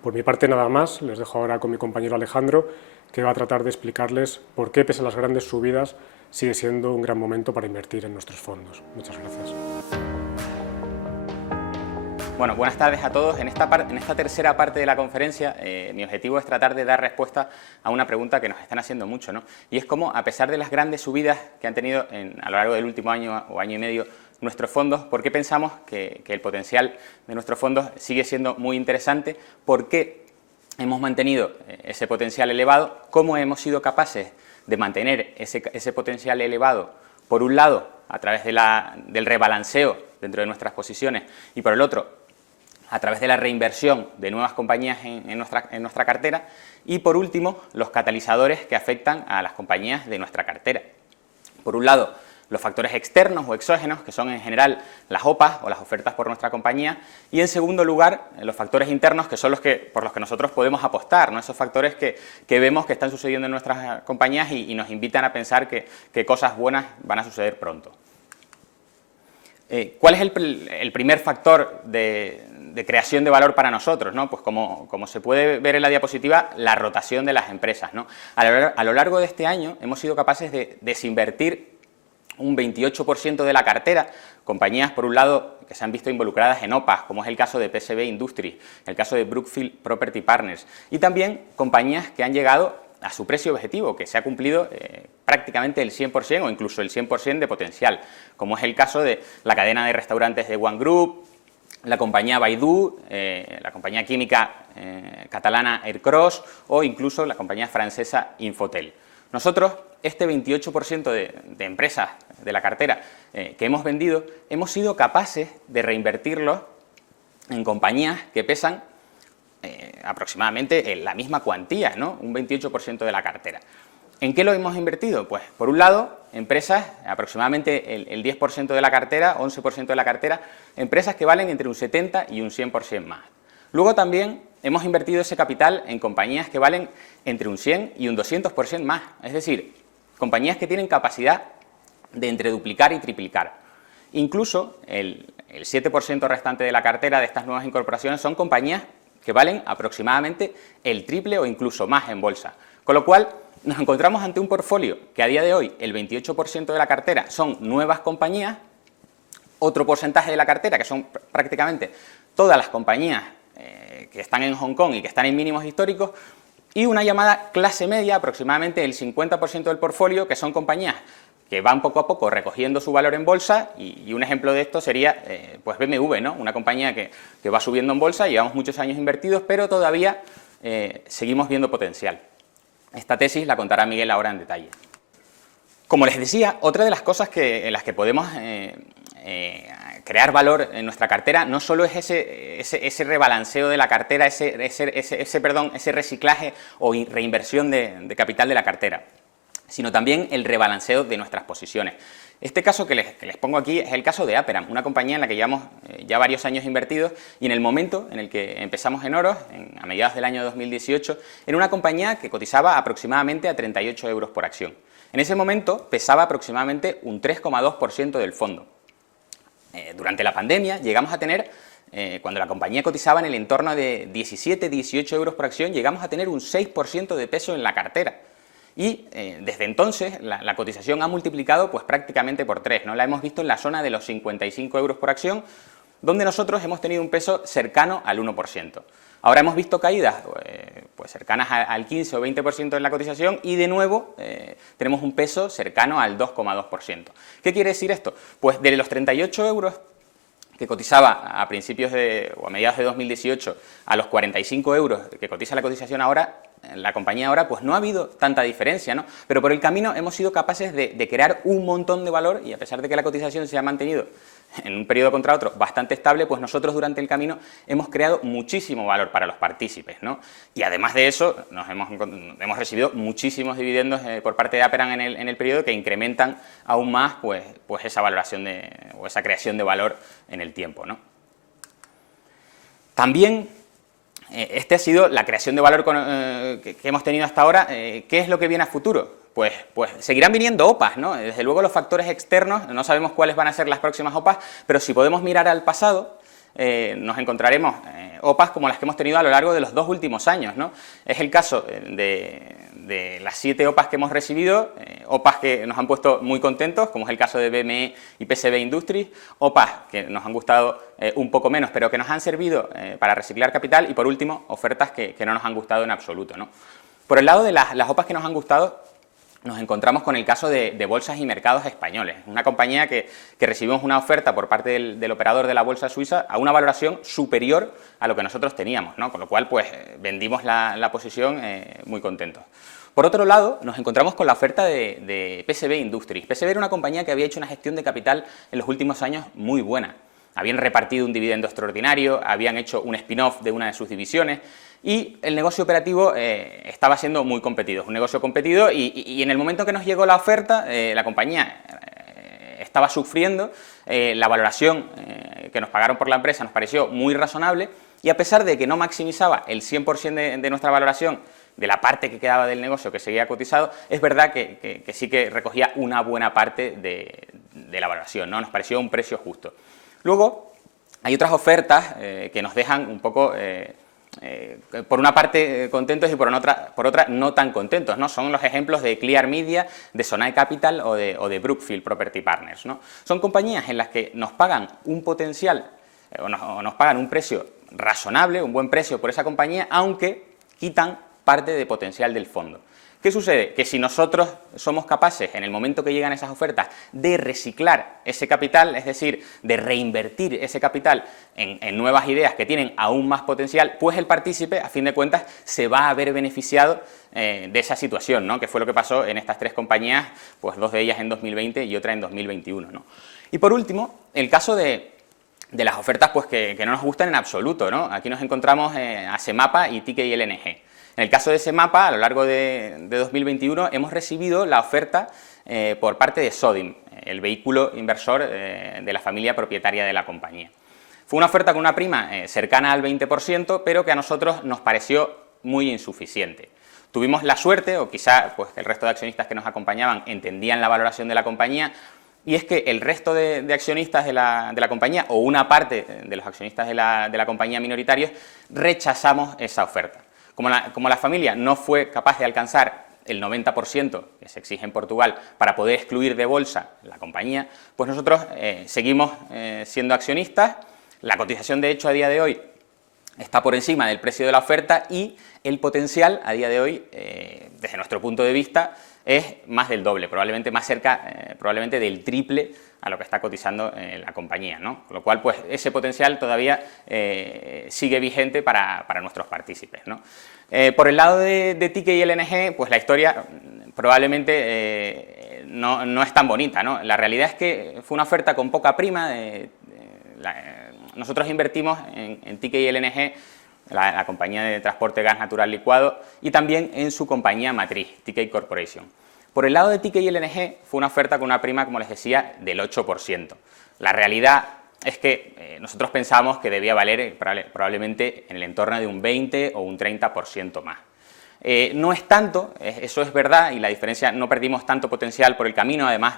Por mi parte nada más, les dejo ahora con mi compañero Alejandro, que va a tratar de explicarles por qué, pese a las grandes subidas, sigue siendo un gran momento para invertir en nuestros fondos. Muchas gracias. Bueno, buenas tardes a todos. En esta tercera parte de la conferencia, mi objetivo es tratar de dar respuesta a una pregunta que nos están haciendo mucho, ¿no? Y es cómo, a pesar de las grandes subidas que han tenido a lo largo del último año o año y medio nuestros fondos, ¿por qué pensamos que el potencial de nuestros fondos sigue siendo muy interesante? ¿Por qué hemos mantenido ese potencial elevado? ¿Cómo hemos sido capaces de mantener ese potencial elevado, por un lado, a través del rebalanceo dentro de nuestras posiciones y por el otro, a través de la reinversión de nuevas compañías en nuestra cartera y, por último, los catalizadores que afectan a las compañías de nuestra cartera? Por un lado, los factores externos o exógenos, que son en general las OPAs o las ofertas por nuestra compañía, y en segundo lugar, los factores internos, que son por los que nosotros podemos apostar, ¿no? Esos factores que vemos que están sucediendo en nuestras compañías y nos invitan a pensar que cosas buenas van a suceder pronto. ¿Cuál es el primer factor de creación de valor para nosotros, ¿no? Pues como se puede ver en la diapositiva, la rotación de las empresas, ¿no? A lo largo de este año hemos sido capaces de desinvertir un 28% de la cartera, compañías, por un lado, que se han visto involucradas en OPAs, como es el caso de PSB Industries, el caso de Brookfield Property Partners, y también compañías que han llegado a su precio objetivo, que se ha cumplido prácticamente el 100% o incluso el 100% de potencial, como es el caso de la cadena de restaurantes de One Group, la compañía Baidu, la compañía química catalana Aircross o incluso la compañía francesa Infotel. Nosotros, este 28% de empresas de la cartera que hemos vendido, hemos sido capaces de reinvertirlos en compañías que pesan aproximadamente la misma cuantía, ¿no? Un 28% de la cartera. ¿En qué lo hemos invertido? Pues, por un lado, empresas, aproximadamente el 10% de la cartera, 11% de la cartera, empresas que valen entre un 70 y un 100% más. Luego también hemos invertido ese capital en compañías que valen entre un 100 y un 200% más, es decir, compañías que tienen capacidad de entre duplicar y triplicar. Incluso el 7% restante de la cartera de estas nuevas incorporaciones son compañías que valen aproximadamente el triple o incluso más en bolsa. Con lo cual, nos encontramos ante un portfolio que a día de hoy el 28% de la cartera son nuevas compañías, otro porcentaje de la cartera, que son prácticamente todas las compañías que están en Hong Kong y que están en mínimos históricos, y una llamada clase media, aproximadamente el 50% del portfolio, que son compañías que van poco a poco recogiendo su valor en bolsa, y un ejemplo de esto sería pues BMW, ¿no? Una compañía que va subiendo en bolsa, llevamos muchos años invertidos, pero todavía seguimos viendo potencial. Esta tesis la contará Miguel ahora en detalle. Como les decía, otra de las cosas en las que podemos crear valor en nuestra cartera no solo es ese rebalanceo de la cartera, ese reciclaje o reinversión de capital de la cartera, sino también el rebalanceo de nuestras posiciones. Este caso que les pongo aquí es el caso de Aperam, una compañía en la que llevamos ya varios años invertidos, y en el momento en el que empezamos en Oros, a mediados del año 2018, era una compañía que cotizaba aproximadamente a 38 euros por acción. En ese momento pesaba aproximadamente un 3,2% del fondo. Durante la pandemia llegamos a tener, cuando la compañía cotizaba en el entorno de 17-18 euros por acción, llegamos a tener un 6% de peso en la cartera. Y desde entonces la cotización ha multiplicado pues prácticamente por 3, ¿no? La hemos visto en la zona de los 55 euros por acción, donde nosotros hemos tenido un peso cercano al 1%. Ahora hemos visto caídas pues cercanas al 15 o 20% en la cotización y de nuevo tenemos un peso cercano al 2,2%. ¿Qué quiere decir esto? Pues de los 38 euros que cotizaba a principios o a mediados de 2018 a los 45 euros que cotiza la cotización ahora, la compañía ahora, pues no ha habido tanta diferencia, ¿no? Pero por el camino hemos sido capaces de crear un montón de valor, y a pesar de que la cotización se ha mantenido en un periodo contra otro bastante estable, pues nosotros durante el camino hemos creado muchísimo valor para los partícipes, ¿no? Y además de eso, hemos recibido muchísimos dividendos por parte de Aperam en el periodo, que incrementan aún más pues esa valoración o esa creación de valor en el tiempo, ¿no? También este ha sido la creación de valor que hemos tenido hasta ahora. ¿Qué es lo que viene a futuro? Pues seguirán viniendo OPAs, ¿no? Desde luego los factores externos, no sabemos cuáles van a ser las próximas OPAs, pero si podemos mirar al pasado, nos encontraremos OPAs como las que hemos tenido a lo largo de los 2 últimos años, ¿no? Es el caso de las 7 OPAs que hemos recibido, OPAs que nos han puesto muy contentos, como es el caso de BME y PSB Industries, OPAs que nos han gustado un poco menos, pero que nos han servido para reciclar capital, y por último, ofertas que no nos han gustado en absoluto, ¿no? Por el lado de las OPAs que nos han gustado, nos encontramos con el caso de Bolsas y Mercados Españoles, una compañía que recibimos una oferta por parte del operador de la bolsa suiza a una valoración superior a lo que nosotros teníamos, ¿no? Con lo cual, pues, vendimos la posición muy contentos. Por otro lado, nos encontramos con la oferta de PSB Industries. PSB era una compañía que había hecho una gestión de capital en los últimos años muy buena. Habían repartido un dividendo extraordinario, habían hecho un spin-off de una de sus divisiones, y el negocio operativo estaba siendo muy competido, un negocio competido, y en el momento que nos llegó la oferta, la compañía estaba sufriendo, la valoración que nos pagaron por la empresa nos pareció muy razonable, y a pesar de que no maximizaba el 100% de nuestra valoración, de la parte que quedaba del negocio que seguía cotizado, es verdad que sí que recogía una buena parte de la valoración, ¿no? Nos pareció un precio justo. Luego, hay otras ofertas que nos dejan un poco, por una parte contentos y por otra no tan contentos, ¿no? Son los ejemplos de Clear Media, de Sonae Capital o de Brookfield Property Partners, ¿no? Son compañías en las que nos pagan un potencial o nos pagan un precio razonable, un buen precio por esa compañía, aunque quitan parte de potencial del fondo. ¿Qué sucede? Que si nosotros somos capaces, en el momento que llegan esas ofertas, de reciclar ese capital, es decir, de reinvertir ese capital en nuevas ideas que tienen aún más potencial, pues el partícipe, a fin de cuentas, se va a ver beneficiado de esa situación, ¿no? Que fue lo que pasó en estas 3 compañías, pues 2 de ellas en 2020 y otra en 2021, ¿no? Y por último, el caso de las ofertas pues que no nos gustan en absoluto, ¿no? Aquí nos encontramos a Semapa y TK LNG. En el caso de Semapa, a lo largo de 2021, hemos recibido la oferta por parte de Sodim, el vehículo inversor de la familia propietaria de la compañía. Fue una oferta con una prima cercana al 20%, pero que a nosotros nos pareció muy insuficiente. Tuvimos la suerte, o quizá pues, el resto de accionistas que nos acompañaban entendían la valoración de la compañía, y es que el resto de accionistas de la compañía, o una parte de los accionistas de la compañía minoritarios, rechazamos esa oferta. Como la familia no fue capaz de alcanzar el 90% que se exige en Portugal para poder excluir de bolsa la compañía, pues nosotros seguimos siendo accionistas. La cotización, de hecho, a día de hoy está por encima del precio de la oferta, y el potencial a día de hoy, desde nuestro punto de vista, es más del doble, probablemente más cerca, probablemente del triple a lo que está cotizando la compañía, ¿no? Con lo cual, pues, ese potencial todavía sigue vigente para nuestros partícipes, ¿no? Por el lado de TK y LNG, pues la historia probablemente no es tan bonita, ¿no? La realidad es que fue una oferta con poca prima. Nosotros invertimos en TK y LNG, la compañía de transporte de gas natural licuado, y también en su compañía matriz, TK Corporation. Por el lado de TK LNG fue una oferta con una prima, como les decía, del 8%. La realidad es que nosotros pensábamos que debía valer probablemente en el entorno de un 20 o un 30% más. No es tanto, eso es verdad, y la diferencia, no perdimos tanto potencial por el camino, además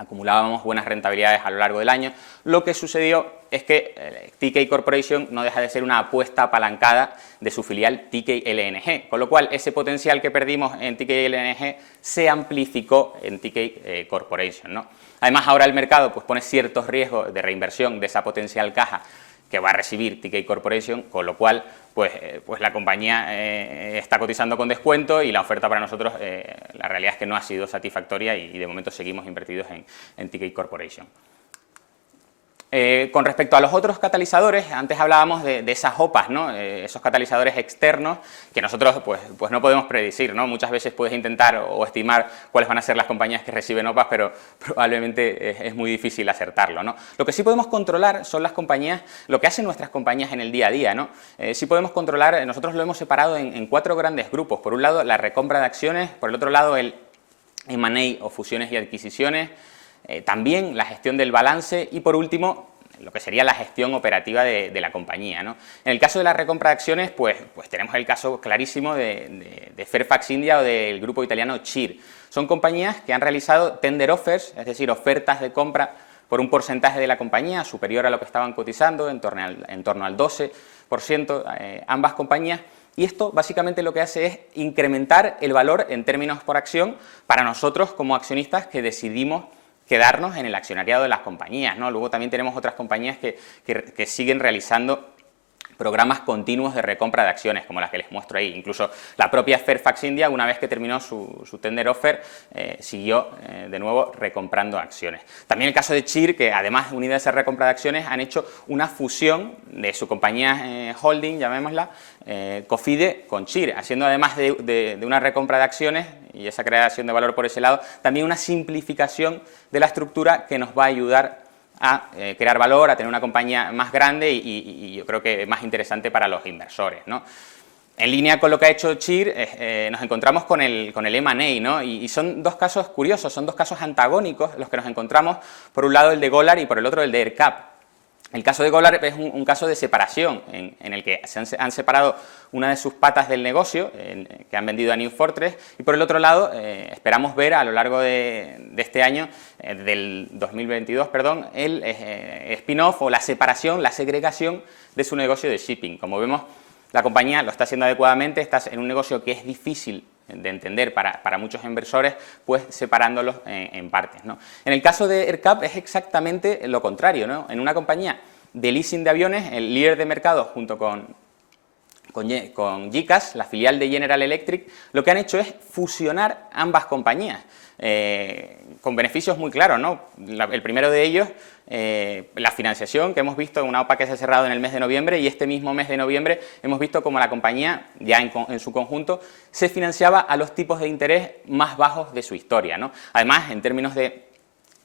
acumulábamos buenas rentabilidades a lo largo del año. Lo que sucedió es que TK Corporation no deja de ser una apuesta apalancada de su filial TK LNG, con lo cual ese potencial que perdimos en TK LNG se amplificó en TK Corporation, ¿no? Además, ahora el mercado pues, pone ciertos riesgos de reinversión de esa potencial caja que va a recibir TK Corporation, con lo cual pues la compañía está cotizando con descuento y la oferta para nosotros, la realidad es que no ha sido satisfactoria y de momento seguimos invertidos en TK Corporation. Con respecto a los otros catalizadores, antes hablábamos de esas OPAs, ¿no? Esos catalizadores externos que nosotros pues no podemos predecir, ¿no? Muchas veces puedes intentar o estimar cuáles van a ser las compañías que reciben OPAs, pero probablemente es muy difícil acertarlo, ¿no? Lo que sí podemos controlar son las compañías, lo que hacen nuestras compañías en el día a día, ¿no? Sí podemos controlar, nosotros lo hemos separado en 4 grandes grupos. Por un lado, la recompra de acciones, por el otro lado, el M&A o fusiones y adquisiciones, también la gestión del balance y, por último, lo que sería la gestión operativa de la compañía, ¿no? En el caso de la recompra de acciones, pues tenemos el caso clarísimo de Fairfax India o del grupo italiano CIR. Son compañías que han realizado tender offers, es decir, ofertas de compra por un porcentaje de la compañía superior a lo que estaban cotizando, en torno al 12%, ambas compañías. Y esto básicamente lo que hace es incrementar el valor en términos por acción para nosotros como accionistas que decidimos quedarnos en el accionariado de las compañías, ¿no? Luego también tenemos otras compañías que siguen realizando programas continuos de recompra de acciones, como las que les muestro ahí. Incluso la propia Fairfax India, una vez que terminó su tender offer, siguió de nuevo recomprando acciones. También el caso de CIR, que además, unida a esa recompra de acciones, han hecho una fusión de su compañía holding, llamémosla, Cofide, con CIR, haciendo además de una recompra de acciones y esa creación de valor por ese lado, también una simplificación de la estructura que nos va a ayudar a crear valor, a tener una compañía más grande y yo creo que más interesante para los inversores, ¿no? En línea con lo que ha hecho CIR, nos encontramos con el M&A, ¿no? Y son dos casos curiosos, son dos casos antagónicos los que nos encontramos, por un lado el de Golar y por el otro el de AerCap. El caso de Golar es un caso de separación, en el que han separado una de sus patas del negocio, que han vendido a New Fortress, y por el otro lado esperamos ver a lo largo de este año, del 2022, perdón, el spin-off o la separación, la segregación de su negocio de shipping. Como vemos, la compañía lo está haciendo adecuadamente, está en un negocio que es difícil de entender para muchos inversores, pues separándolos en partes, ¿no? En el caso de AerCap es exactamente lo contrario, ¿no? En una compañía de leasing de aviones, el líder de mercado junto con GECAS, la filial de General Electric, lo que han hecho es fusionar ambas compañías, con beneficios muy claros, ¿no? El primero de ellos, la financiación que hemos visto, una OPA que se ha cerrado en el mes de noviembre, y este mismo mes de noviembre hemos visto como la compañía, ya en su conjunto, se financiaba a los tipos de interés más bajos de su historia, ¿no? Además, en términos de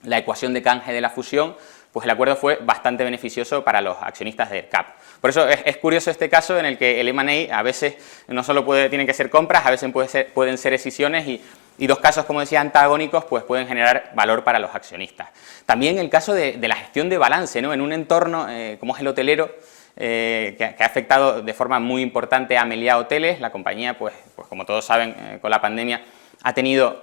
la ecuación de canje de la fusión, pues el acuerdo fue bastante beneficioso para los accionistas de AerCap. Por eso es curioso este caso en el que el M&A a veces no solo tienen que ser compras, a veces pueden ser escisiones y dos casos, como decía, antagónicos, pues pueden generar valor para los accionistas. También el caso de la gestión de balance, ¿no? En un entorno como es el hotelero, que ha afectado de forma muy importante a Meliá Hoteles, la compañía, pues como todos saben, con la pandemia ha tenido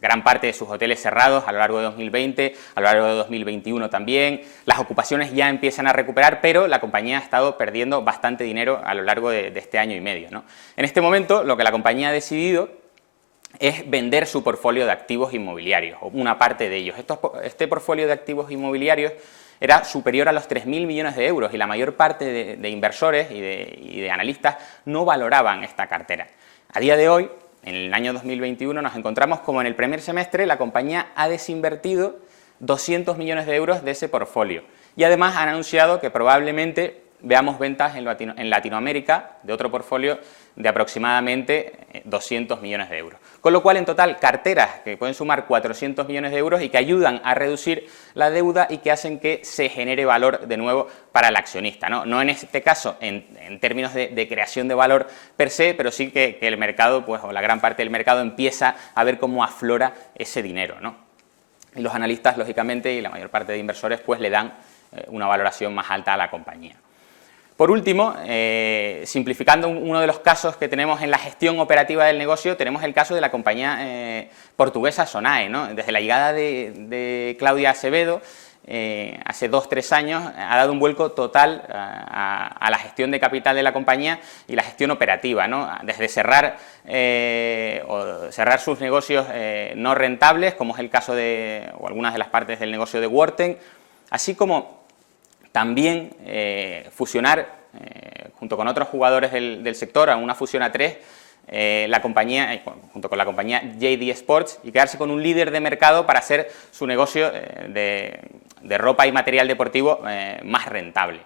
gran parte de sus hoteles cerrados a lo largo de 2020, a lo largo de 2021 también. Las ocupaciones ya empiezan a recuperar, pero la compañía ha estado perdiendo bastante dinero a lo largo de este año y medio, ¿no? En este momento, lo que la compañía ha decidido es vender su portfolio de activos inmobiliarios, o una parte de ellos. Este portfolio de activos inmobiliarios era superior a los 3.000 millones de euros y la mayor parte de inversores y de analistas no valoraban esta cartera. A día de hoy, en el año 2021, nos encontramos como en el primer semestre la compañía ha desinvertido 200 millones de euros de ese portfolio y además han anunciado que probablemente veamos ventas en Latinoamérica de otro portfolio de aproximadamente 200 millones de euros. Con lo cual, en total, carteras que pueden sumar 400 millones de euros y que ayudan a reducir la deuda y que hacen que se genere valor de nuevo para el accionista, ¿no? No en este caso en términos de creación de valor per se, pero sí que el mercado, pues, o la gran parte del mercado empieza a ver cómo aflora ese dinero, ¿no? Y los analistas, lógicamente, y la mayor parte de inversores, pues le dan una valoración más alta a la compañía. Por último, simplificando uno de los casos que tenemos en la gestión operativa del negocio, tenemos el caso de la compañía portuguesa Sonae, ¿no? Desde la llegada de Claudia Acevedo, hace 2 o 3 años, ha dado un vuelco total a la gestión de capital de la compañía y la gestión operativa, ¿no? Desde cerrar sus negocios no rentables, como es el caso o algunas de las partes del negocio de Worten, así como también fusionar junto con otros jugadores del sector, a una fusión a 3, la compañía, junto con la compañía JD Sports, y quedarse con un líder de mercado para hacer su negocio de ropa y material deportivo más rentable.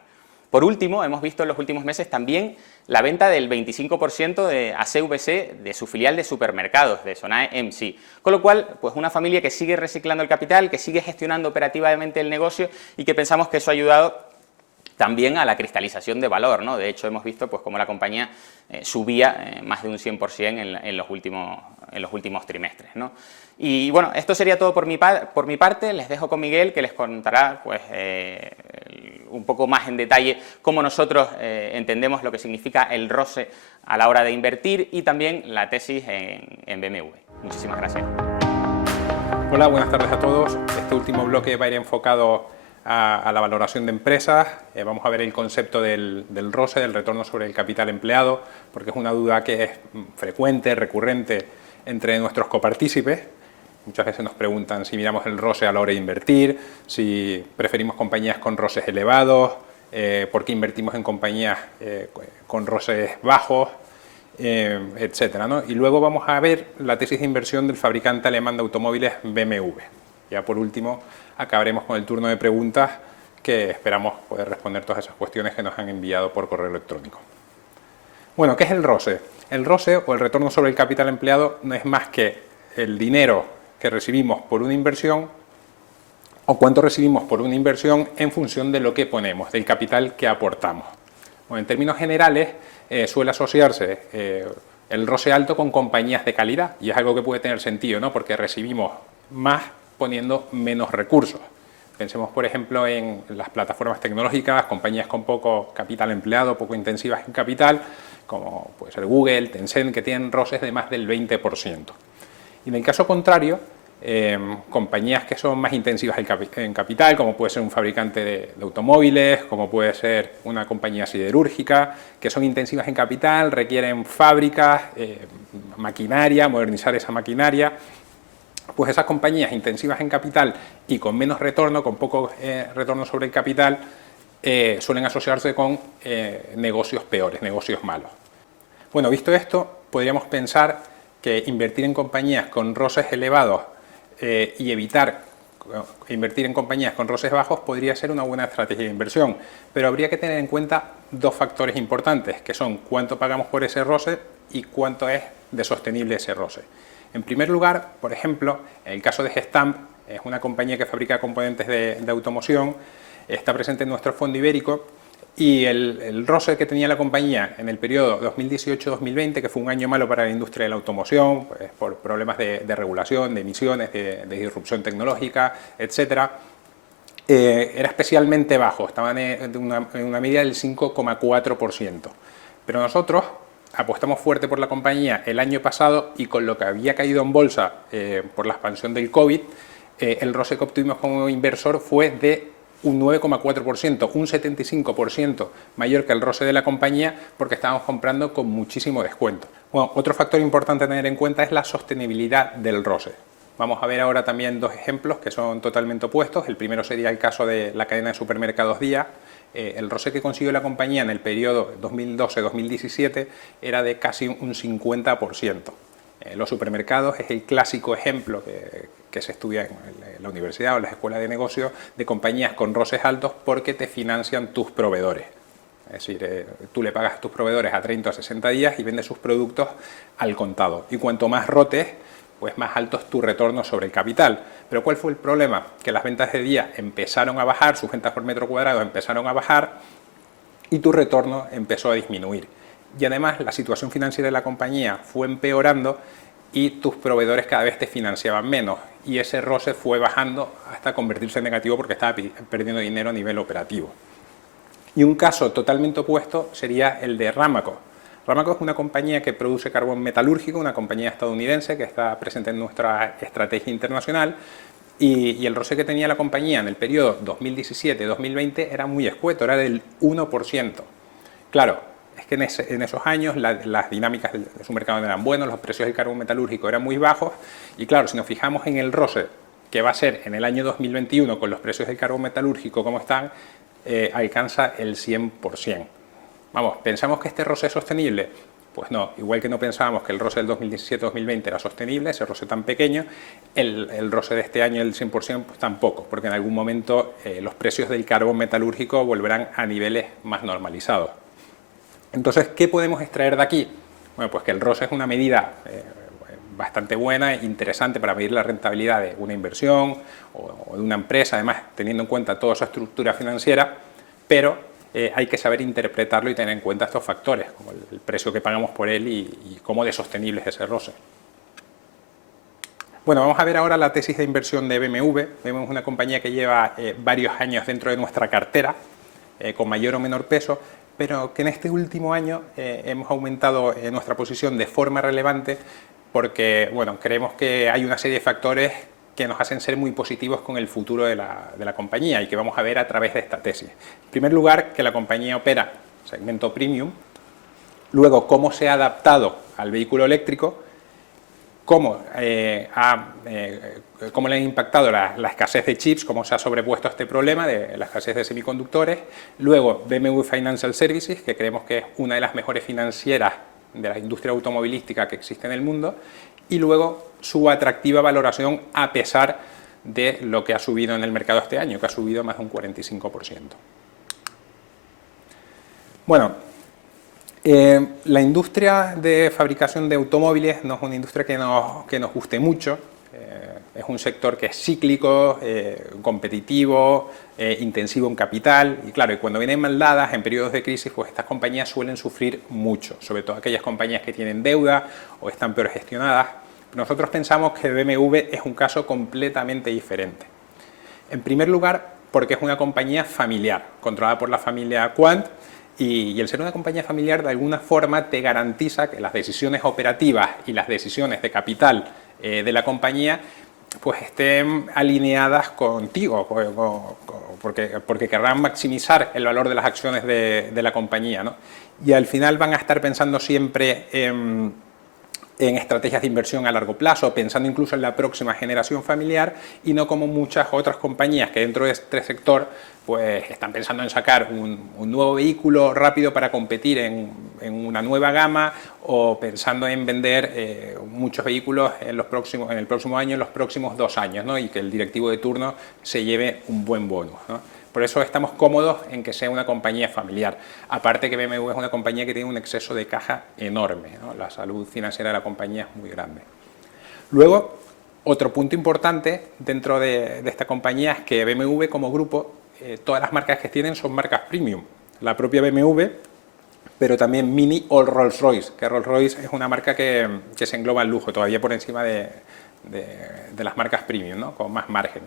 Por último, hemos visto en los últimos meses también la venta del 25% a CVC de su filial de supermercados, de Sonae MC. Con lo cual, pues una familia que sigue reciclando el capital, que sigue gestionando operativamente el negocio y que pensamos que eso ha ayudado también a la cristalización de valor, ¿no? De hecho, hemos visto pues cómo la compañía subía más de un 100% en los últimos trimestres, ¿no? Y bueno, esto sería todo por mi parte. Les dejo con Miguel, que les contará pues, un poco más en detalle cómo nosotros entendemos lo que significa el ROCE a la hora de invertir y también la tesis en BMW. Muchísimas gracias. Hola, buenas tardes a todos. Este último bloque va a ir enfocado a la valoración de empresas. Vamos a ver el concepto del ROCE, del retorno sobre el capital empleado, porque es una duda que es frecuente, recurrente entre nuestros copartícipes. Muchas veces nos preguntan si miramos el ROCE a la hora de invertir, si preferimos compañías con ROCEs elevados, por qué invertimos en compañías con ROCEs bajos, etcétera, ¿no? Y luego vamos a ver la tesis de inversión del fabricante alemán de automóviles BMW. Ya por último, acabaremos con el turno de preguntas, que esperamos poder responder todas esas cuestiones que nos han enviado por correo electrónico. Bueno, ¿qué es el ROCE? El ROCE, o el retorno sobre el capital empleado, no es más que el dinero que recibimos por una inversión, o cuánto recibimos por una inversión en función de lo que ponemos, del capital que aportamos. Bueno, en términos generales, suele asociarse el ROCE alto con compañías de calidad, y es algo que puede tener sentido, ¿no? Porque recibimos más poniendo menos recursos. Pensemos, por ejemplo, en las plataformas tecnológicas, compañías con poco capital empleado, poco intensivas en capital, como puede ser Google, Tencent, que tienen ROCEs de más del 20%. Y en el caso contrario, compañías que son más intensivas en capital, como puede ser un fabricante de automóviles, como puede ser una compañía siderúrgica, que son intensivas en capital, requieren fábricas, maquinaria, modernizar esa maquinaria. Pues esas compañías intensivas en capital y con menos retorno, con poco retorno sobre el capital, suelen asociarse con negocios peores, negocios malos. Bueno, visto esto, podríamos pensar que invertir en compañías con ROCEs elevados y evitar invertir en compañías con ROCEs bajos podría ser una buena estrategia de inversión, pero habría que tener en cuenta 2 factores importantes, que son cuánto pagamos por ese ROCE y cuánto es de sostenible ese ROCE. En primer lugar, por ejemplo, en el caso de Gestamp, es una compañía que fabrica componentes de automoción, está presente en nuestro fondo ibérico, y el ROCE que tenía la compañía en el periodo 2018-2020, que fue un año malo para la industria de la automoción, pues, por problemas de regulación, de emisiones, de disrupción tecnológica, etcétera, era especialmente bajo, estaban en una media del 5,4%. Pero nosotros apostamos fuerte por la compañía el año pasado y con lo que había caído en bolsa por la expansión del COVID, el ROCE que obtuvimos como inversor fue de un 9,4%, un 75% mayor que el ROCE de la compañía, porque estábamos comprando con muchísimo descuento. Bueno, otro factor importante a tener en cuenta es la sostenibilidad del ROCE. Vamos a ver ahora también 2 ejemplos que son totalmente opuestos. El primero sería el caso de la cadena de supermercados Día. El ROCE que consiguió la compañía en el periodo 2012-2017 era de casi un 50%. Los supermercados es el clásico ejemplo que se estudia en la universidad o en las escuelas de negocios de compañías con ROCEs altos porque te financian tus proveedores. Es decir, tú le pagas a tus proveedores a 30 o 60 días y vendes sus productos al contado. Y cuanto más rotes, pues más alto es tu retorno sobre el capital. Pero ¿cuál fue el problema? Que las ventas de día empezaron a bajar, sus ventas por metro cuadrado empezaron a bajar y tu retorno empezó a disminuir. Y además la situación financiera de la compañía fue empeorando y tus proveedores cada vez te financiaban menos. Y ese ROCE fue bajando hasta convertirse en negativo porque estaba perdiendo dinero a nivel operativo. Y un caso totalmente opuesto sería el de Ramaco. Ramaco es una compañía que produce carbón metalúrgico, una compañía estadounidense que está presente en nuestra estrategia internacional, y el ROCE que tenía la compañía en el periodo 2017-2020 era muy escueto, era del 1%. Claro, es que en esos años las dinámicas de su mercado no eran buenas, los precios del carbón metalúrgico eran muy bajos, y claro, si nos fijamos en el ROCE que va a ser en el año 2021 con los precios del carbón metalúrgico como están, alcanza el 100%. Vamos, ¿pensamos que este ROCE es sostenible? Pues no, igual que no pensábamos que el ROCE del 2017-2020 era sostenible, ese ROCE tan pequeño, el ROCE de este año, el 100%, pues tampoco, porque en algún momento los precios del carbón metalúrgico volverán a niveles más normalizados. Entonces, ¿qué podemos extraer de aquí? Bueno, pues que el ROCE es una medida bastante buena e interesante para medir la rentabilidad de una inversión o de una empresa, además teniendo en cuenta toda su estructura financiera, pero hay que saber interpretarlo y tener en cuenta estos factores, como el precio que pagamos por él y cómo de sostenible es ese ROCE. Bueno, vamos a ver ahora la tesis de inversión de BMW. BMW es una compañía que lleva varios años dentro de nuestra cartera, con mayor o menor peso, pero que en este último año hemos aumentado nuestra posición de forma relevante porque, bueno, creemos que hay una serie de factores que nos hacen ser muy positivos con el futuro de la compañía y que vamos a ver a través de esta tesis. En primer lugar, que la compañía opera segmento premium, luego cómo se ha adaptado al vehículo eléctrico, cómo le ha impactado la escasez de chips, cómo se ha sobrepuesto a este problema de la escasez de semiconductores, luego BMW Financial Services, que creemos que es una de las mejores financieras de la industria automovilística que existe en el mundo, y luego su atractiva valoración a pesar de lo que ha subido en el mercado este año, que ha subido más de un 45%. Bueno, la industria de fabricación de automóviles no es una industria que nos guste mucho. Es un sector que es cíclico, competitivo, intensivo en capital, y claro, y cuando vienen mal dadas en periodos de crisis, pues estas compañías suelen sufrir mucho, sobre todo aquellas compañías que tienen deuda o están peor gestionadas. Nosotros pensamos que BMW es un caso completamente diferente. En primer lugar, porque es una compañía familiar, controlada por la familia Quandt, y el ser una compañía familiar de alguna forma te garantiza que las decisiones operativas y las decisiones de capital de la compañía pues estén alineadas contigo, porque querrán maximizar el valor de las acciones de la compañía, ¿no? Y al final van a estar pensando siempre en estrategias de inversión a largo plazo, pensando incluso en la próxima generación familiar, y no como muchas otras compañías que dentro de este sector pues están pensando en sacar un nuevo vehículo rápido para competir en una nueva gama, o pensando en vender muchos vehículos en el próximo año, en los próximos 2 años, ¿no? Y que el directivo de turno se lleve un buen bonus, ¿no? Por eso estamos cómodos en que sea una compañía familiar. Aparte que BMW es una compañía que tiene un exceso de caja enorme, ¿no? La salud financiera de la compañía es muy grande. Luego, otro punto importante dentro de esta compañía es que BMW como grupo, todas las marcas que tienen son marcas premium. La propia BMW, pero también Mini o Rolls-Royce, que Rolls-Royce es una marca que se engloba en lujo, todavía por encima de las marcas premium, ¿no? Con más margen.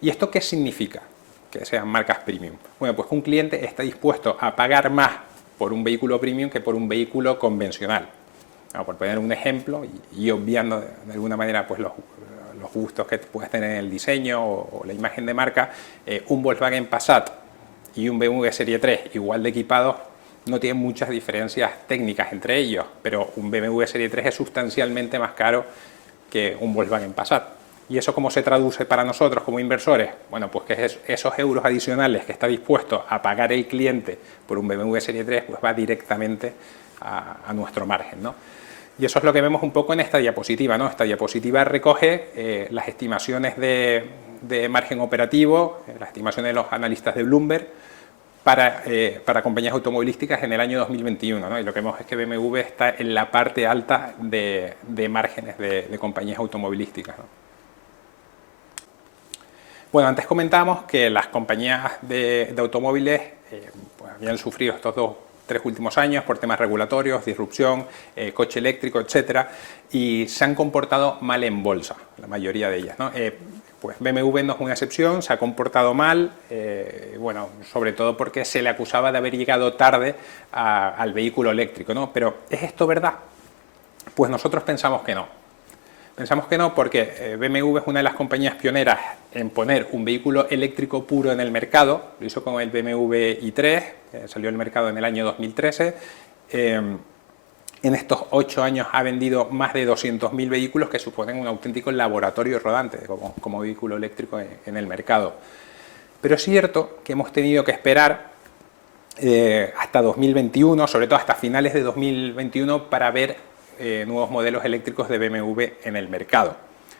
¿Y esto qué significa? Que sean marcas premium. Bueno, pues un cliente está dispuesto a pagar más por un vehículo premium que por un vehículo convencional. Bueno, por poner un ejemplo y obviando de alguna manera pues los gustos que puedes tener en el diseño o la imagen de marca, un Volkswagen Passat y un BMW Serie 3 igual de equipados no tienen muchas diferencias técnicas entre ellos, pero un BMW Serie 3 es sustancialmente más caro que un Volkswagen Passat. ¿Y eso cómo se traduce para nosotros como inversores? Bueno, pues que esos euros adicionales que está dispuesto a pagar el cliente por un BMW Serie 3, pues va directamente a nuestro margen, ¿no? Y eso es lo que vemos un poco en esta diapositiva, ¿no? Esta diapositiva recoge las estimaciones de margen operativo, las estimaciones de los analistas de Bloomberg, para compañías automovilísticas en el año 2021, ¿no? Y lo que vemos es que BMW está en la parte alta de márgenes de compañías automovilísticas, ¿no? Bueno, antes comentábamos que las compañías de automóviles pues habían sufrido estos 3 últimos años por temas regulatorios, disrupción, coche eléctrico, etcétera, y se han comportado mal en bolsa, la mayoría de ellas, ¿no? Pues BMW no es una excepción, se ha comportado mal, bueno, sobre todo porque se le acusaba de haber llegado tarde al vehículo eléctrico, ¿no? Pero ¿es esto verdad? Pues nosotros pensamos que no. Pensamos que no porque BMW es una de las compañías pioneras en poner un vehículo eléctrico puro en el mercado. Lo hizo con el BMW i3, salió al mercado en el año 2013. En estos 8 años ha vendido más de 200.000 vehículos que suponen un auténtico laboratorio rodante como vehículo eléctrico en el mercado. Pero es cierto que hemos tenido que esperar hasta 2021, sobre todo hasta finales de 2021, para ver nuevos modelos eléctricos de BMW en el mercado.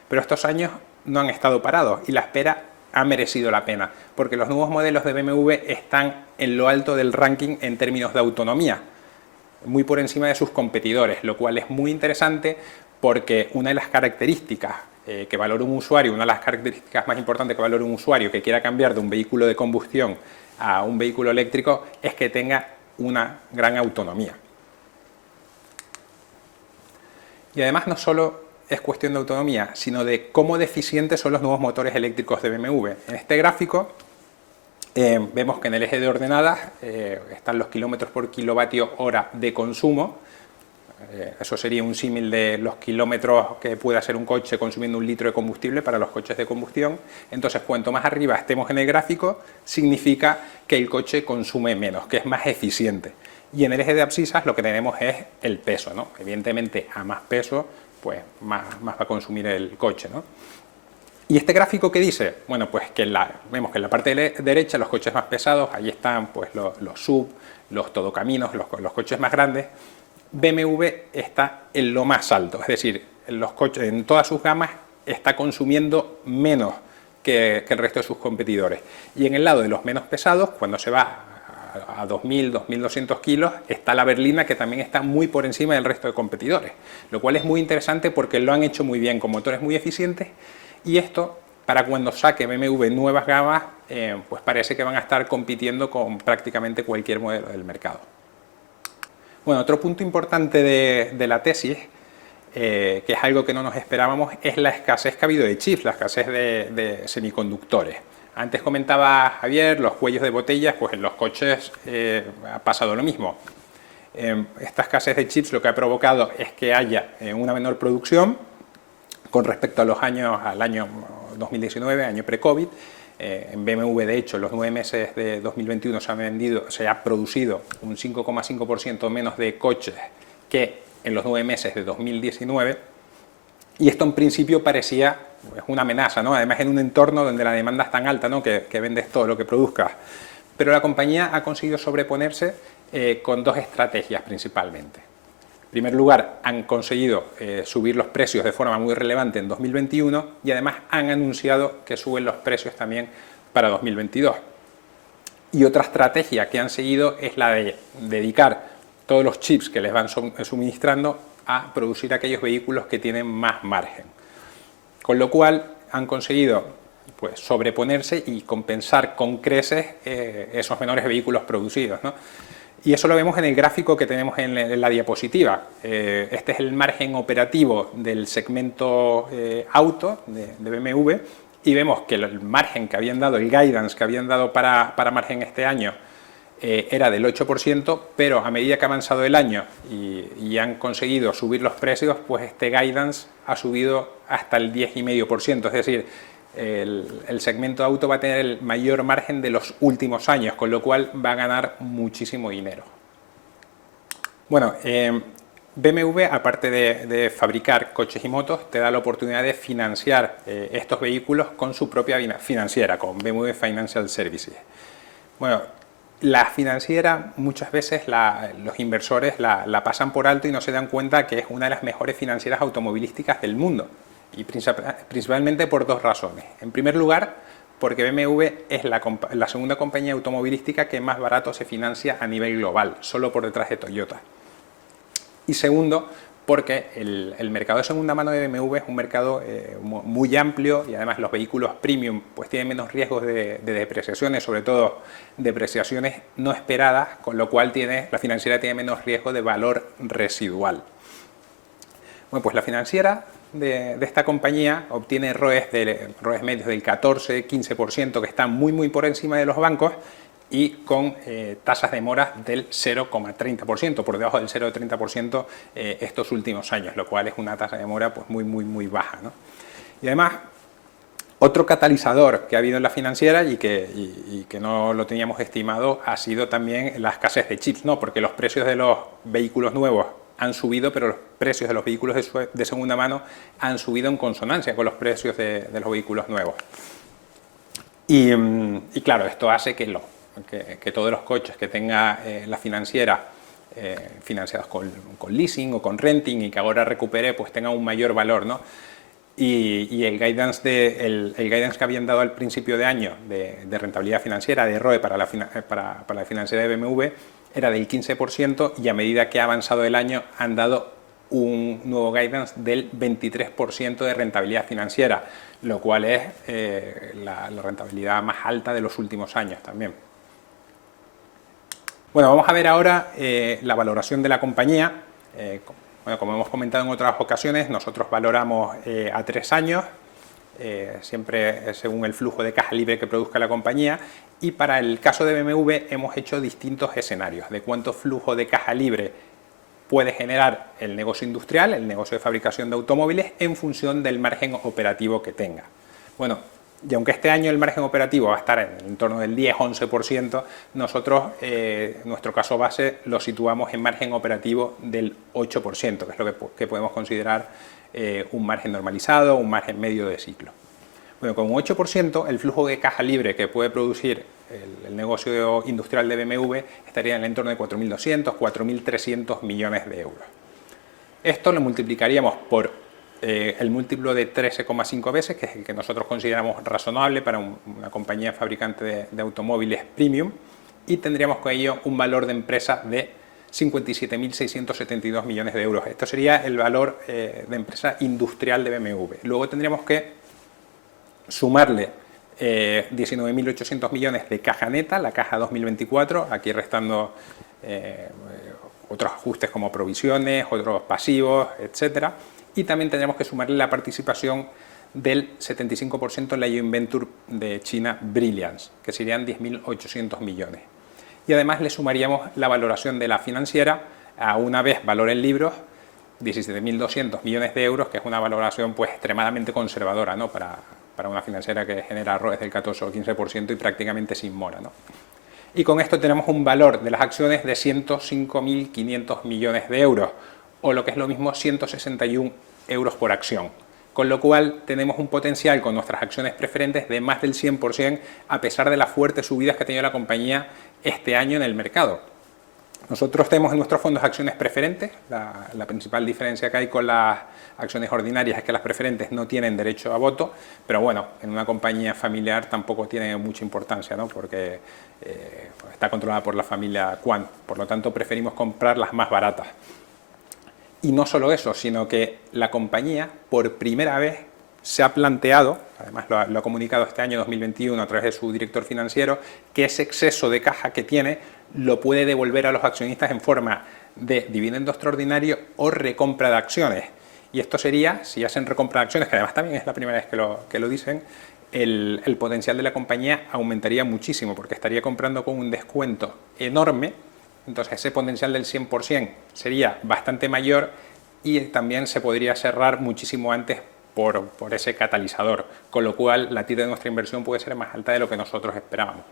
Pero estos años no han estado parados y la espera ha merecido la pena, porque los nuevos modelos de BMW están en lo alto del ranking en términos de autonomía, muy por encima de sus competidores, lo cual es muy interesante porque una de las características que valora un usuario, una de las características más importantes que valora un usuario que quiera cambiar de un vehículo de combustión a un vehículo eléctrico es que tenga una gran autonomía. Y además no solo es cuestión de autonomía, sino de cómo de eficientes son los nuevos motores eléctricos de BMW. En este gráfico vemos que en el eje de ordenadas están los kilómetros por kilovatio hora de consumo. Eso sería un símil de los kilómetros que puede hacer un coche consumiendo 1 litro de combustible para los coches de combustión. Entonces, cuanto más arriba estemos en el gráfico, significa que el coche consume menos, que es más eficiente. Y en el eje de abscisas lo que tenemos es el peso, ¿no? Evidentemente, a más peso, pues más va a consumir el coche, ¿no? ¿Y este gráfico qué dice? Bueno, pues que vemos que en la parte derecha los coches más pesados, ahí están pues los SUV, los todocaminos, los coches más grandes. BMW está en lo más alto, es decir, los coches en todas sus gamas está consumiendo menos que el resto de sus competidores. Y en el lado de los menos pesados, cuando se va a 2.000, 2.200 kilos, está la berlina, que también está muy por encima del resto de competidores, lo cual es muy interesante porque lo han hecho muy bien con motores muy eficientes. Y esto, para cuando saque BMW nuevas gamas, pues parece que van a estar compitiendo con prácticamente cualquier modelo del mercado. Bueno, otro punto importante de la tesis, que es algo que no nos esperábamos, es la escasez que ha habido de chips, la escasez de semiconductores. Antes comentaba Javier, los cuellos de botellas, pues en los coches ha pasado lo mismo. Esta escasez de chips lo que ha provocado es que haya una menor producción con respecto a al año 2019, año pre-COVID. En BMW, de hecho, en los 9 meses de 2021 se ha producido un 5,5% menos de coches que en los 9 meses de 2019. Y esto en principio parecía una amenaza, ¿no? Además en un entorno donde la demanda es tan alta, ¿no? que vendes todo lo que produzcas. Pero la compañía ha conseguido sobreponerse con 2 estrategias principalmente. En primer lugar, han conseguido subir los precios de forma muy relevante en 2021 y además han anunciado que suben los precios también para 2022. Y otra estrategia que han seguido es la de dedicar todos los chips que les van suministrando a producir aquellos vehículos que tienen más margen. Con lo cual han conseguido pues, sobreponerse y compensar con creces esos menores vehículos producidos, ¿no? Y eso lo vemos en el gráfico que tenemos en la diapositiva. Este es el margen operativo del segmento auto de BMW y vemos que el margen que habían dado, el guidance que habían dado para margen este año era del 8%, pero a medida que ha avanzado el año y han conseguido subir los precios, pues este guidance ha subido hasta el 10,5%, es decir, el segmento de auto va a tener el mayor margen de los últimos años, con lo cual va a ganar muchísimo dinero. Bueno, BMW, aparte de fabricar coches y motos, te da la oportunidad de financiar estos vehículos con su propia financiera, con BMW Financial Services. Bueno, la financiera muchas veces los inversores la pasan por alto y no se dan cuenta que es una de las mejores financieras automovilísticas del mundo. Y principalmente por 2 razones. En primer lugar, porque BMW es la segunda compañía automovilística que más barato se financia a nivel global, solo por detrás de Toyota. Y segundo, porque el mercado de segunda mano de BMW es un mercado muy amplio y además los vehículos premium pues tienen menos riesgos de depreciaciones, sobre todo depreciaciones no esperadas, con lo cual la financiera tiene menos riesgo de valor residual. Bueno, pues la financiera de esta compañía obtiene ROEs medios del 14-15%, que están muy por encima de los bancos, y con tasas de mora del 0,30%, por debajo del 0,30% estos últimos años, lo cual es una tasa de mora pues muy baja, ¿no? Y además, otro catalizador que ha habido en la financiera y que no lo teníamos estimado ha sido también la escasez de chips, ¿no? Porque los precios de los vehículos nuevos han subido, pero los precios de los vehículos de segunda mano han subido en consonancia con los precios de los vehículos nuevos. Y claro, esto hace que todos los coches que tenga la financiera financiados con leasing o con renting y que ahora recupere, pues tengan un mayor valor, ¿no? Y el guidance que habían dado al principio de año de rentabilidad financiera, de ROE para la financiera de BMW, era del 15%, y a medida que ha avanzado el año han dado un nuevo guidance del 23% de rentabilidad financiera, lo cual es la rentabilidad más alta de los últimos años también. Bueno, vamos a ver ahora la valoración de la compañía. Bueno, como hemos comentado en otras ocasiones, nosotros valoramos a 3 años, siempre según el flujo de caja libre que produzca la compañía, y para el caso de BMW hemos hecho distintos escenarios de cuánto flujo de caja libre puede generar el negocio industrial, el negocio de fabricación de automóviles, en función del margen operativo que tenga. Bueno, y aunque este año el margen operativo va a estar en torno del 10-11%, nosotros, nuestro caso base, lo situamos en margen operativo del 8%, que es lo que podemos considerar un margen normalizado, un margen medio de ciclo. Bueno, con un 8%, el flujo de caja libre que puede producir el negocio industrial de BMW estaría en el entorno de 4.200, 4.300 millones de euros. Esto lo multiplicaríamos por el múltiplo de 13,5 veces, que es el que nosotros consideramos razonable para una compañía fabricante de automóviles premium, y tendríamos con ello un valor de empresa de 57.672 millones de euros. Esto sería el valor de empresa industrial de BMW. Luego tendríamos que sumarle 19.800 millones de caja neta, la caja 2024, aquí restando otros ajustes como provisiones, otros pasivos, etcétera. Y también tendríamos que sumarle la participación del 75% en la joint venture de China Brilliance, que serían 10.800 millones. Y además le sumaríamos la valoración de la financiera, a una vez valor en libros, 17.200 millones de euros, que es una valoración pues extremadamente conservadora, ¿no? para una financiera que genera ROEs del 14 o 15% y prácticamente sin mora, ¿no? Y con esto tenemos un valor de las acciones de 105.500 millones de euros, o lo que es lo mismo, 161 euros por acción. Con lo cual tenemos un potencial con nuestras acciones preferentes de más del 100%, a pesar de las fuertes subidas que ha tenido la compañía este año en el mercado. Nosotros tenemos en nuestros fondos acciones preferentes. La principal diferencia que hay con las acciones ordinarias es que las preferentes no tienen derecho a voto, pero bueno, en una compañía familiar tampoco tiene mucha importancia, ¿no? Porque está controlada por la familia Quan, por lo tanto preferimos comprar las más baratas. Y no solo eso, sino que la compañía por primera vez se ha planteado, además lo ha comunicado este año 2021 a través de su director financiero, que ese exceso de caja que tiene lo puede devolver a los accionistas en forma de dividendo extraordinario o recompra de acciones. Y esto sería, si hacen recompra de acciones, que además también es la primera vez que lo dicen, el potencial de la compañía aumentaría muchísimo, porque estaría comprando con un descuento enorme. Entonces ese potencial del 100% sería bastante mayor, y también se podría cerrar muchísimo antes por ese catalizador, con lo cual la tira de nuestra inversión puede ser más alta de lo que nosotros esperábamos.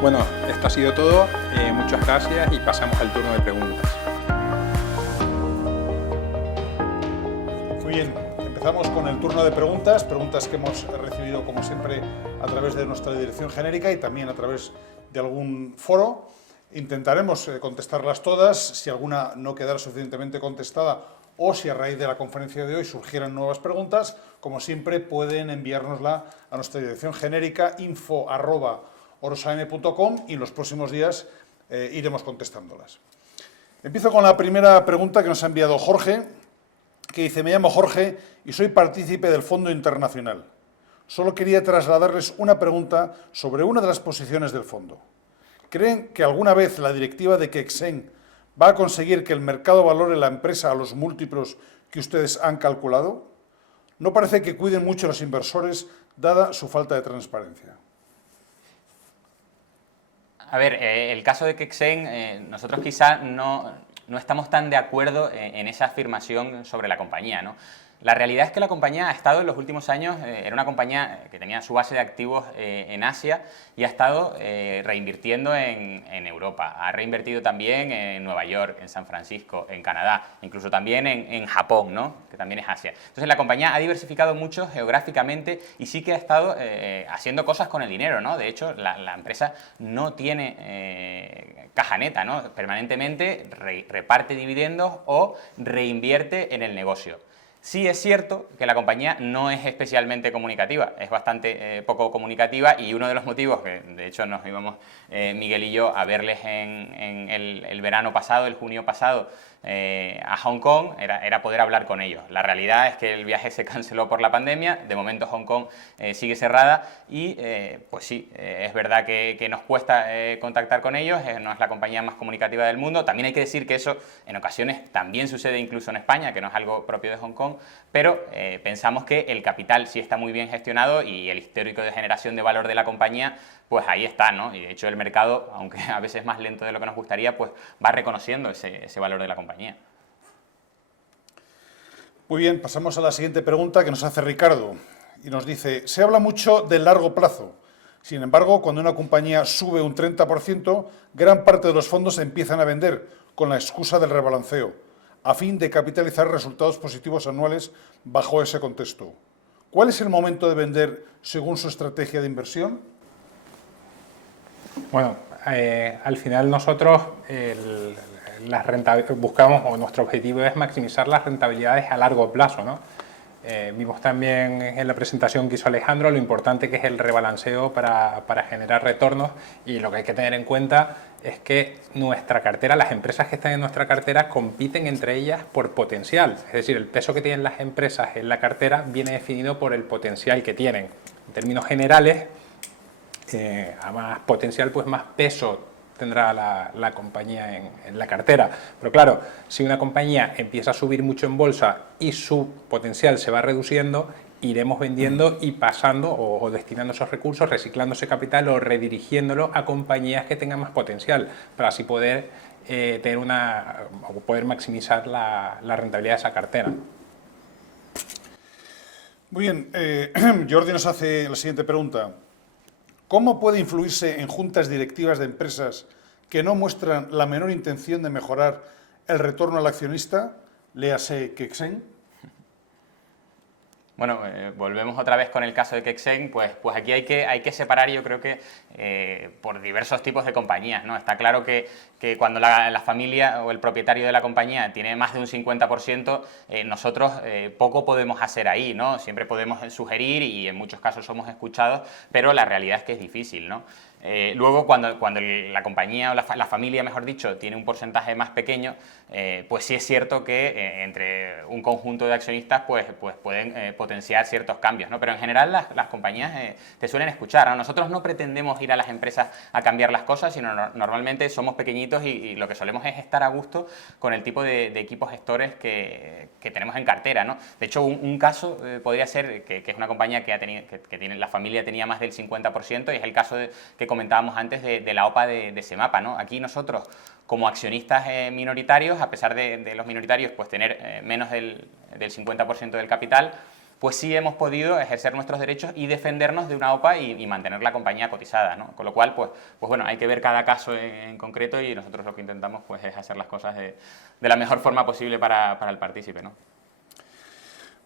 Bueno, esto ha sido todo, muchas gracias y pasamos al turno de preguntas. Muy bien, empezamos con el turno de preguntas que hemos recibido como siempre a través de nuestra dirección genérica y también a través de algún foro. Intentaremos contestarlas todas. Si alguna no quedara suficientemente contestada o si a raíz de la conferencia de hoy surgieran nuevas preguntas, como siempre pueden enviárnosla a nuestra dirección genérica info@orosam.com y en los próximos días iremos contestándolas. Empiezo con la primera pregunta que nos ha enviado Jorge, que dice: me llamo Jorge y soy partícipe del Fondo Internacional. Solo quería trasladarles una pregunta sobre una de las posiciones del fondo. ¿Creen que alguna vez la directiva de Kexen va a conseguir que el mercado valore la empresa a los múltiplos que ustedes han calculado? No parece que cuiden mucho a los inversores, dada su falta de transparencia. A ver, el caso de Kexen, nosotros quizá no estamos tan de acuerdo en esa afirmación sobre la compañía, ¿no? La realidad es que la compañía ha estado en los últimos años, era una compañía que tenía su base de activos en Asia y ha estado reinvirtiendo en Europa. Ha reinvertido también en Nueva York, en San Francisco, en Canadá, incluso también en Japón, ¿no? Que también es Asia. Entonces la compañía ha diversificado mucho geográficamente y sí que ha estado haciendo cosas con el dinero, ¿no? De hecho, la empresa no tiene caja neta, ¿no? Permanentemente reparte dividendos o reinvierte en el negocio. Sí es cierto que la compañía no es especialmente comunicativa, es bastante poco comunicativa, y uno de los motivos que de hecho nos íbamos Miguel y yo a verles en el verano pasado, el junio pasado, a Hong Kong, era poder hablar con ellos. La realidad es que el viaje se canceló por la pandemia, de momento Hong Kong sigue cerrada y pues sí, es verdad que nos cuesta contactar con ellos, no es la compañía más comunicativa del mundo. También hay que decir que eso en ocasiones también sucede incluso en España, que no es algo propio de Hong Kong, pero pensamos que el capital sí está muy bien gestionado y el histórico de generación de valor de la compañía, pues ahí está, ¿no? Y de hecho el mercado, aunque a veces más lento de lo que nos gustaría, pues va reconociendo ese valor de la compañía. Muy bien, pasamos a la siguiente pregunta que nos hace Ricardo y nos dice: se habla mucho del largo plazo. Sin embargo, cuando una compañía sube un 30%, gran parte de los fondos empiezan a vender con la excusa del rebalanceo, a fin de capitalizar resultados positivos anuales bajo ese contexto. ¿Cuál es el momento de vender según su estrategia de inversión? Bueno, al final nosotros buscamos, o nuestro objetivo es maximizar las rentabilidades a largo plazo, ¿no? Vimos también en la presentación que hizo Alejandro lo importante que es el rebalanceo para generar retornos, y lo que hay que tener en cuenta es que nuestra cartera, las empresas que están en nuestra cartera compiten entre ellas por potencial, es decir, el peso que tienen las empresas en la cartera viene definido por el potencial que tienen. En términos generales, a más potencial, pues más peso tendrá la compañía en la cartera. Pero claro, si una compañía empieza a subir mucho en bolsa y su potencial se va reduciendo, iremos vendiendo y pasando o destinando esos recursos, reciclando ese capital o redirigiéndolo a compañías que tengan más potencial, para así poder poder maximizar la rentabilidad de esa cartera. Muy bien, Jordi nos hace la siguiente pregunta. ¿Cómo puede influirse en juntas directivas de empresas que no muestran la menor intención de mejorar el retorno al accionista? Léase Kexen. Bueno, volvemos otra vez con el caso de Kexen, pues aquí hay que separar, yo creo que por diversos tipos de compañías, ¿no? Está claro que cuando la familia o el propietario de la compañía tiene más de un 50%, nosotros poco podemos hacer ahí, ¿no? Siempre podemos sugerir y en muchos casos somos escuchados, pero la realidad es que es difícil, ¿no? Luego, cuando la compañía o la familia, mejor dicho, tiene un porcentaje más pequeño, pues sí es cierto que entre un conjunto de accionistas pues pueden potenciar ciertos cambios, ¿no? Pero en general las compañías te suelen escuchar, ¿no? Nosotros no pretendemos ir a las empresas a cambiar las cosas, sino normalmente somos pequeñitos y lo que solemos es estar a gusto con el tipo de equipos gestores que tenemos en cartera, ¿no? De hecho, un caso podría ser que es una compañía que tiene, la familia tenía más del 50%, y es el caso que comentábamos antes de la OPA de Semapa, ¿no? Aquí nosotros, como accionistas minoritarios, a pesar de los minoritarios pues tener menos del 50% del capital, pues sí hemos podido ejercer nuestros derechos y defendernos de una OPA y mantener la compañía cotizada, ¿no? Con lo cual, pues bueno, hay que ver cada caso en concreto, y nosotros lo que intentamos pues es hacer las cosas de la mejor forma posible para el partícipe, ¿no?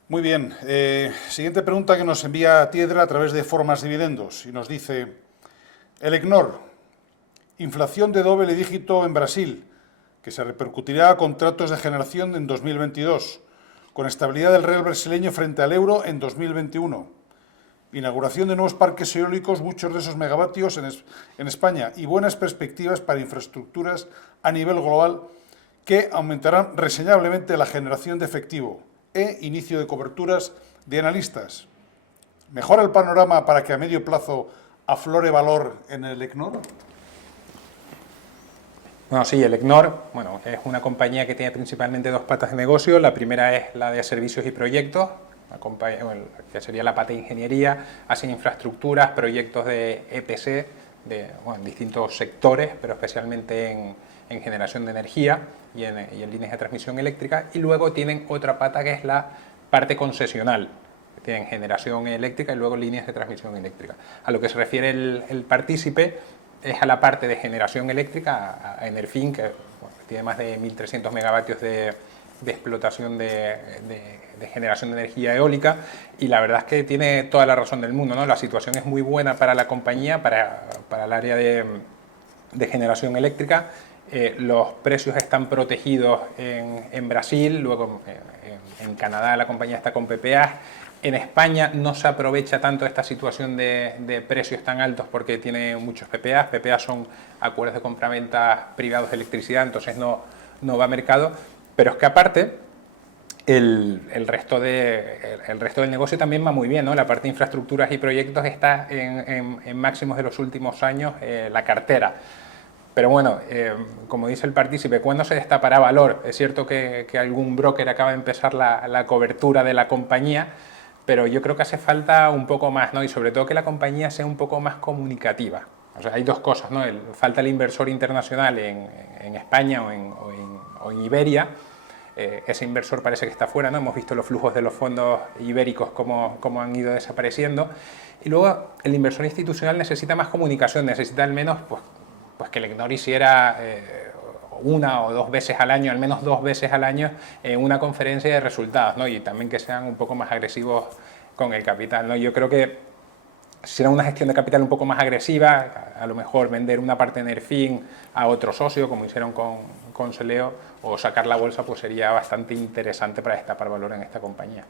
Muy bien. Siguiente pregunta que nos envía Tiedra a través de Formas Dividendos y nos dice: el EGNOR, inflación de doble dígito en Brasil, que se repercutirá a contratos de generación en 2022, con estabilidad del real brasileño frente al euro en 2021, inauguración de nuevos parques eólicos, muchos de esos megavatios en España, y buenas perspectivas para infraestructuras a nivel global que aumentarán reseñablemente la generación de efectivo e inicio de coberturas de analistas. ¿Mejora el panorama para que a medio plazo aflore valor en el ECNOR? Bueno, sí, el ECNOR es una compañía que tiene principalmente dos patas de negocio. La primera es la de servicios y proyectos, que sería la pata de ingeniería, hacen infraestructuras, proyectos de EPC, en distintos sectores, pero especialmente en generación de energía y en líneas de transmisión eléctrica. Y luego tienen otra pata que es la parte concesional. Tienen generación eléctrica y luego líneas de transmisión eléctrica. A lo que se refiere el partícipe es a la parte de generación eléctrica, a Enerfin, que tiene más de 1.300 megavatios de explotación de generación de energía eólica, y la verdad es que tiene toda la razón del mundo, ¿no? La situación es muy buena para la compañía, para el área de generación eléctrica. Los precios están protegidos en Brasil, luego en Canadá la compañía está con PPA. En España no se aprovecha tanto esta situación de precios tan altos porque tiene muchos PPA. PPA son acuerdos de compraventa privados de electricidad, entonces no va a mercado. Pero es que aparte, el resto del negocio también va muy bien, ¿no? La parte de infraestructuras y proyectos está en máximos de los últimos años, la cartera. Pero bueno, como dice el partícipe, ¿cuándo se destapará valor? Es cierto que algún broker acaba de empezar la cobertura de la compañía, pero yo creo que hace falta un poco más, ¿no? Y sobre todo que la compañía sea un poco más comunicativa. O sea, hay dos cosas, ¿no? Falta el inversor internacional en España o en Iberia. Ese inversor parece que está fuera, ¿no? Hemos visto los flujos de los fondos ibéricos cómo han ido desapareciendo. Y luego el inversor institucional necesita más comunicación, necesita al menos pues que el ECNOR hiciera una o dos veces al año, al menos 2 veces al año, una conferencia de resultados, ¿no? Y también que sean un poco más agresivos con el capital, ¿no? Yo creo que si era una gestión de capital un poco más agresiva, a lo mejor vender una parte de Enerfin a otro socio, como hicieron con Celeo, o sacar la bolsa, pues sería bastante interesante para destapar valor en esta compañía.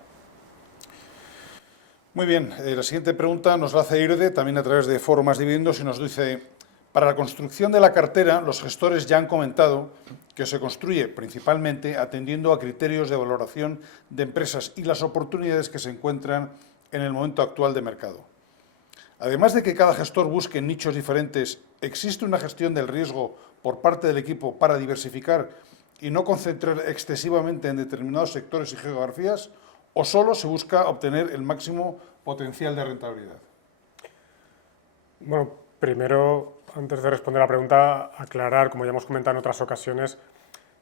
Muy bien, la siguiente pregunta nos la hace IRDE, también a través de Foro Más Dividendos, y nos dice: para la construcción de la cartera, los gestores ya han comentado que se construye principalmente atendiendo a criterios de valoración de empresas y las oportunidades que se encuentran en el momento actual de mercado. Además de que cada gestor busque nichos diferentes, ¿existe una gestión del riesgo por parte del equipo para diversificar y no concentrar excesivamente en determinados sectores y geografías, o solo se busca obtener el máximo potencial de rentabilidad? Bueno, primero, antes de responder a la pregunta, aclarar, como ya hemos comentado en otras ocasiones,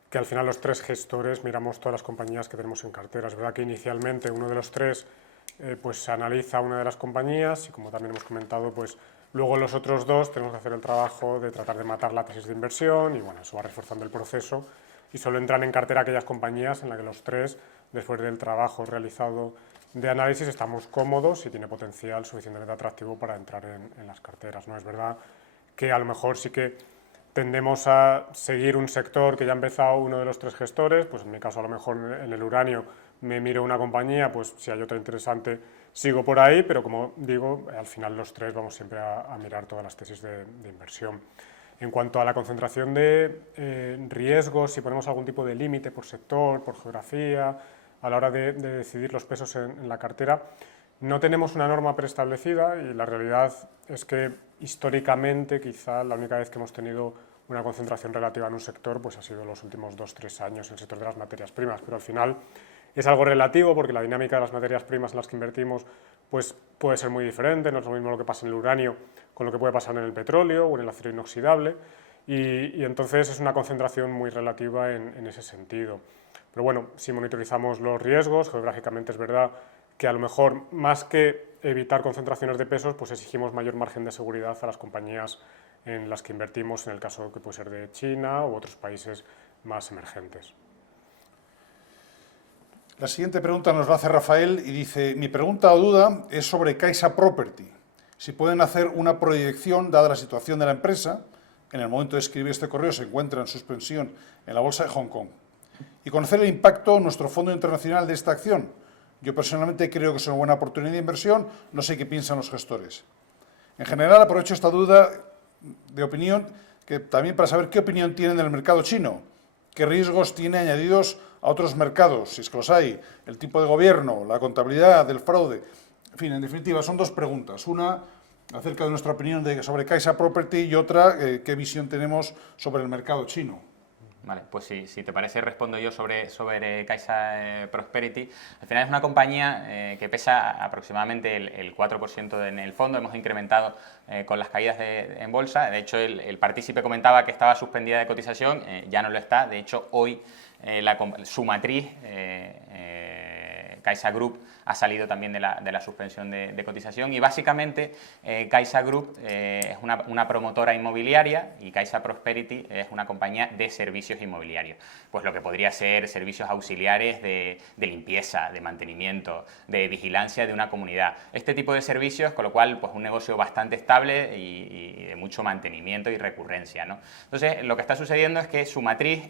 que al final los 3 gestores miramos todas las compañías que tenemos en cartera. Es verdad que inicialmente uno de los 3 pues analiza una de las compañías, y como también hemos comentado, pues luego los otros 2 tenemos que hacer el trabajo de tratar de matar la tesis de inversión, y bueno, eso va reforzando el proceso, y solo entran en cartera aquellas compañías en las que los 3, después del trabajo realizado de análisis, estamos cómodos y tiene potencial suficientemente atractivo para entrar en las carteras, ¿no? Es verdad que a lo mejor sí que tendemos a seguir un sector que ya ha empezado uno de los 3 gestores, pues en mi caso a lo mejor en el uranio me miro una compañía, pues si hay otra interesante sigo por ahí, pero como digo, al final los 3 vamos siempre a mirar todas las tesis de inversión. En cuanto a la concentración de riesgos, si ponemos algún tipo de límite por sector, por geografía, a la hora de decidir los pesos en la cartera, no tenemos una norma preestablecida, y la realidad es que históricamente quizá la única vez que hemos tenido una concentración relativa en un sector pues ha sido los últimos 2-3 años en el sector de las materias primas, pero al final es algo relativo porque la dinámica de las materias primas en las que invertimos pues puede ser muy diferente, no es lo mismo lo que pasa en el uranio con lo que puede pasar en el petróleo o en el acero inoxidable, y entonces es una concentración muy relativa en ese sentido. Pero bueno, si monitorizamos los riesgos, geográficamente es verdad que a lo mejor más que evitar concentraciones de pesos, pues exigimos mayor margen de seguridad a las compañías en las que invertimos, en el caso que puede ser de China u otros países más emergentes. La siguiente pregunta nos la hace Rafael y dice: mi pregunta o duda es sobre Caixa Property. Si pueden hacer una proyección, dada la situación de la empresa, en el momento de escribir este correo se encuentra en suspensión en la Bolsa de Hong Kong. Y conocer el impacto en nuestro fondo internacional de esta acción. Yo personalmente creo que es una buena oportunidad de inversión, no sé qué piensan los gestores. En general, aprovecho esta duda de opinión que también para saber qué opinión tienen del mercado chino, qué riesgos tiene añadidos a otros mercados, si es que los hay, el tipo de gobierno, la contabilidad, el fraude. En fin, en definitiva, son dos preguntas. Una, acerca de nuestra opinión sobre Caixa Property y otra, qué visión tenemos sobre el mercado chino. Vale, pues si te parece respondo yo sobre Caixa Prosperity. Al final es una compañía que pesa aproximadamente el 4% en el fondo. Hemos incrementado con las caídas en bolsa. De hecho, el partícipe comentaba que estaba suspendida de cotización, ya no lo está. De hecho, hoy su matriz, Caixa Group, ha salido también de la suspensión de cotización y básicamente Caixa Group es una promotora inmobiliaria y Caixa Prosperity es una compañía de servicios inmobiliarios. Pues lo que podría ser servicios auxiliares de limpieza, de mantenimiento, de vigilancia de una comunidad. Este tipo de servicios, con lo cual pues un negocio bastante estable y de mucho mantenimiento y recurrencia, ¿no? Entonces, lo que está sucediendo es que su matriz,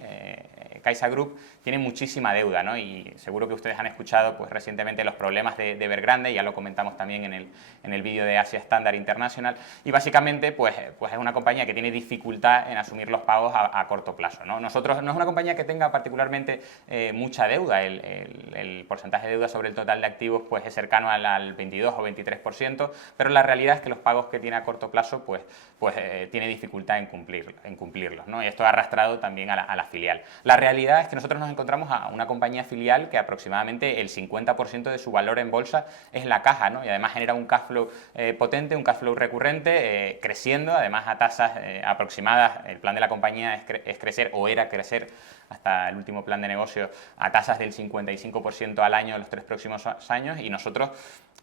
Caixa Group, tiene muchísima deuda, ¿no? Y seguro que ustedes han escuchado pues recientemente los problemas de Evergrande, ya lo comentamos también en el vídeo de Asia Standard International, y básicamente pues es una compañía que tiene dificultad en asumir los pagos a corto plazo, ¿no? Nosotros no es una compañía que tenga particularmente mucha deuda, el porcentaje de deuda sobre el total de activos pues es cercano al 22 o 23%, pero la realidad es que los pagos que tiene a corto plazo pues tiene dificultad en cumplirlos, ¿no? Y esto ha arrastrado también a la filial. La realidad es que nosotros nos encontramos a una compañía filial que aproximadamente el 50% de su valor en bolsa es la caja, ¿no? Y además genera un cash flow potente, un cash flow recurrente, creciendo, además a tasas aproximadas. El plan de la compañía es crecer, o era crecer, hasta el último plan de negocio, a tasas del 55% al año en los 3 próximos años, y nosotros,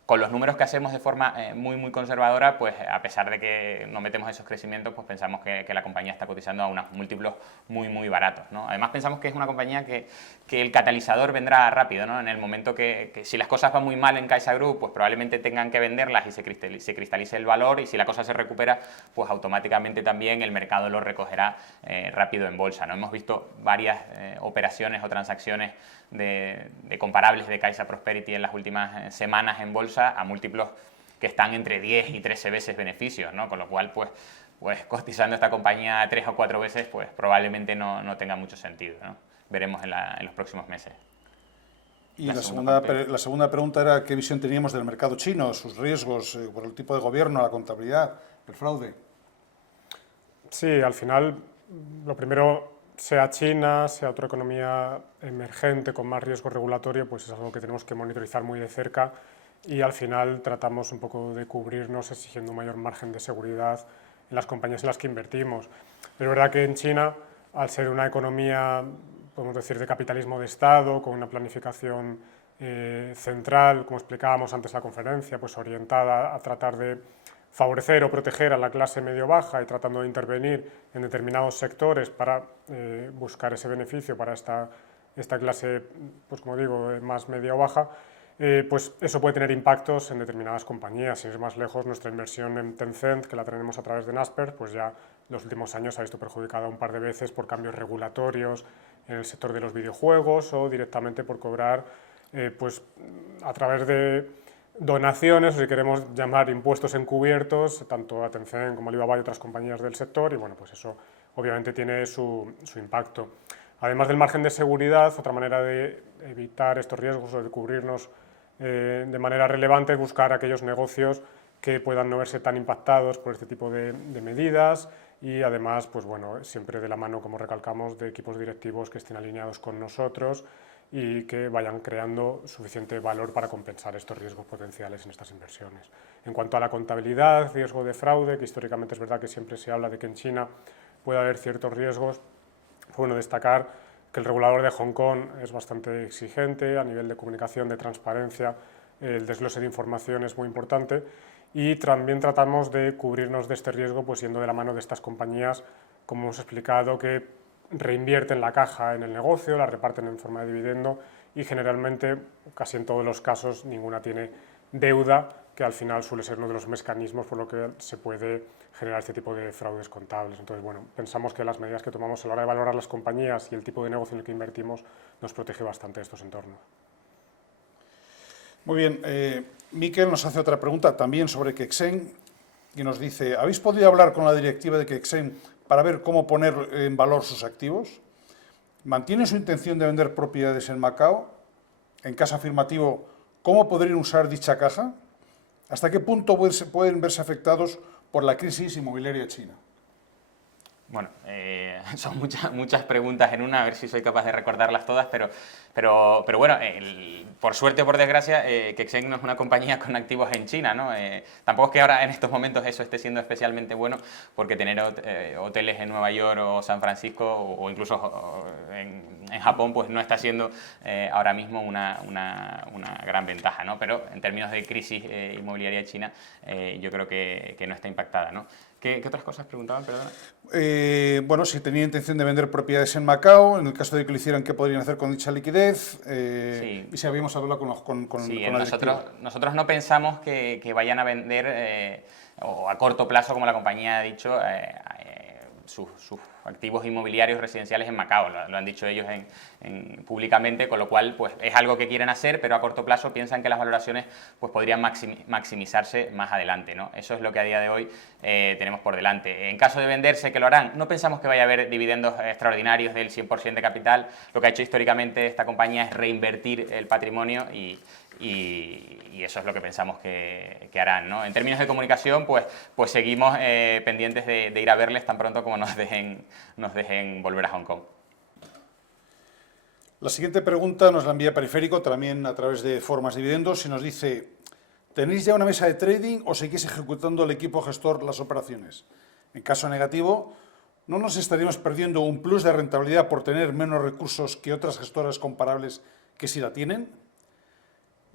con los números que hacemos de forma muy conservadora, pues a pesar de que no metemos esos crecimientos, pues pensamos que la compañía está cotizando a unos múltiplos muy baratos, ¿no? Además pensamos que es una compañía que el catalizador vendrá rápido, ¿no? En el momento que si las cosas van muy mal en Caixa Group, pues probablemente tengan que venderlas y se cristalice el valor, y si la cosa se recupera, pues automáticamente también el mercado lo recogerá rápido en bolsa, ¿no? Hemos visto varias operaciones o transacciones de comparables de Caixa Prosperity en las últimas semanas en bolsa a múltiplos que están entre 10 y 13 veces beneficios, ¿no? Con lo cual, pues cotizando esta compañía 3 o 4 veces, pues probablemente no tenga mucho sentido, ¿no? Veremos en los próximos meses. Y la segunda pregunta era qué visión teníamos del mercado chino, sus riesgos por el tipo de gobierno, la contabilidad, el fraude. Sí, al final, lo primero, sea China, sea otra economía emergente con más riesgo regulatorio, pues es algo que tenemos que monitorizar muy de cerca, y al final tratamos un poco de cubrirnos exigiendo un mayor margen de seguridad en las compañías en las que invertimos. Pero es verdad que en China, al ser una economía, podemos decir, de capitalismo de Estado, con una planificación central, como explicábamos antes en la conferencia, pues orientada a tratar de favorecer o proteger a la clase medio-baja y tratando de intervenir en determinados sectores para buscar ese beneficio para esta clase, pues como digo, más media-baja, pues eso puede tener impactos en determinadas compañías. Sin ir más lejos, nuestra inversión en Tencent, que la tenemos a través de Naspers, pues ya en los últimos años se ha visto perjudicada un par de veces por cambios regulatorios en el sector de los videojuegos, o directamente por cobrar pues a través de donaciones, o si queremos llamar impuestos encubiertos, tanto a Tencent como Alibaba y otras compañías del sector, y bueno, pues eso obviamente tiene su impacto. Además del margen de seguridad, otra manera de evitar estos riesgos o de cubrirnos de manera relevante es buscar aquellos negocios que puedan no verse tan impactados por este tipo de medidas, y además, pues bueno, siempre de la mano, como recalcamos, de equipos directivos que estén alineados con nosotros y que vayan creando suficiente valor para compensar estos riesgos potenciales en estas inversiones. En cuanto a la contabilidad, riesgo de fraude, que históricamente es verdad que siempre se habla de que en China puede haber ciertos riesgos, bueno, destacar que el regulador de Hong Kong es bastante exigente a nivel de comunicación, de transparencia, el desglose de información es muy importante, y también tratamos de cubrirnos de este riesgo pues yendo de la mano de estas compañías, como hemos explicado, que reinvierten la caja en el negocio, la reparten en forma de dividendo, y generalmente, casi en todos los casos, ninguna tiene deuda que al final suele ser uno de los mecanismos por lo que se puede generar este tipo de fraudes contables. Entonces, bueno, pensamos que las medidas que tomamos a la hora de valorar las compañías y el tipo de negocio en el que invertimos nos protege bastante de estos entornos. Muy bien, Miquel nos hace otra pregunta también sobre Quexen y nos dice, ¿habéis podido hablar con la directiva de Quexen para ver cómo poner en valor sus activos? ¿Mantiene su intención de vender propiedades en Macao? En caso afirmativo, ¿cómo podrían usar dicha caja? ¿Hasta qué punto pueden verse afectados por la crisis inmobiliaria china? Bueno, son muchas preguntas en una, a ver si soy capaz de recordarlas todas, pero bueno, por suerte o por desgracia, Quexen no es una compañía con activos en China, ¿no? Tampoco es que ahora en estos momentos eso esté siendo especialmente bueno, porque tener hoteles en Nueva York o San Francisco o incluso en Japón, pues no está siendo ahora mismo una gran ventaja, ¿no? Pero en términos de crisis inmobiliaria china, yo creo que no está impactada, ¿no? ¿Qué otras cosas preguntaban, perdona? Bueno, si tenía intención de vender propiedades en Macao, en el caso de que lo hicieran, ¿qué podrían hacer con dicha liquidez? Sí. Y si habíamos hablado con Sí, la directiva. nosotros no pensamos que vayan a vender, o a corto plazo, como la compañía ha dicho, sus activos inmobiliarios residenciales en Macao, lo han dicho ellos públicamente, con lo cual pues es algo que quieren hacer, pero a corto plazo piensan que las valoraciones pues podrían maximizarse más adelante, ¿no? Eso es lo que a día de hoy tenemos por delante. En caso de venderse, que lo harán, no pensamos que vaya a haber dividendos extraordinarios del 100% de capital. Lo que ha hecho históricamente esta compañía es reinvertir el patrimonio y eso es lo que pensamos que harán, ¿no? En términos de comunicación, pues seguimos pendientes de ir a verles tan pronto como nos dejen volver a Hong Kong. La siguiente pregunta nos la envía Periférico, también a través de Formas Dividendos, y nos dice, ¿tenéis ya una mesa de trading o seguís ejecutando el equipo gestor las operaciones? En caso negativo, ¿no nos estaríamos perdiendo un plus de rentabilidad por tener menos recursos que otras gestoras comparables que sí la tienen?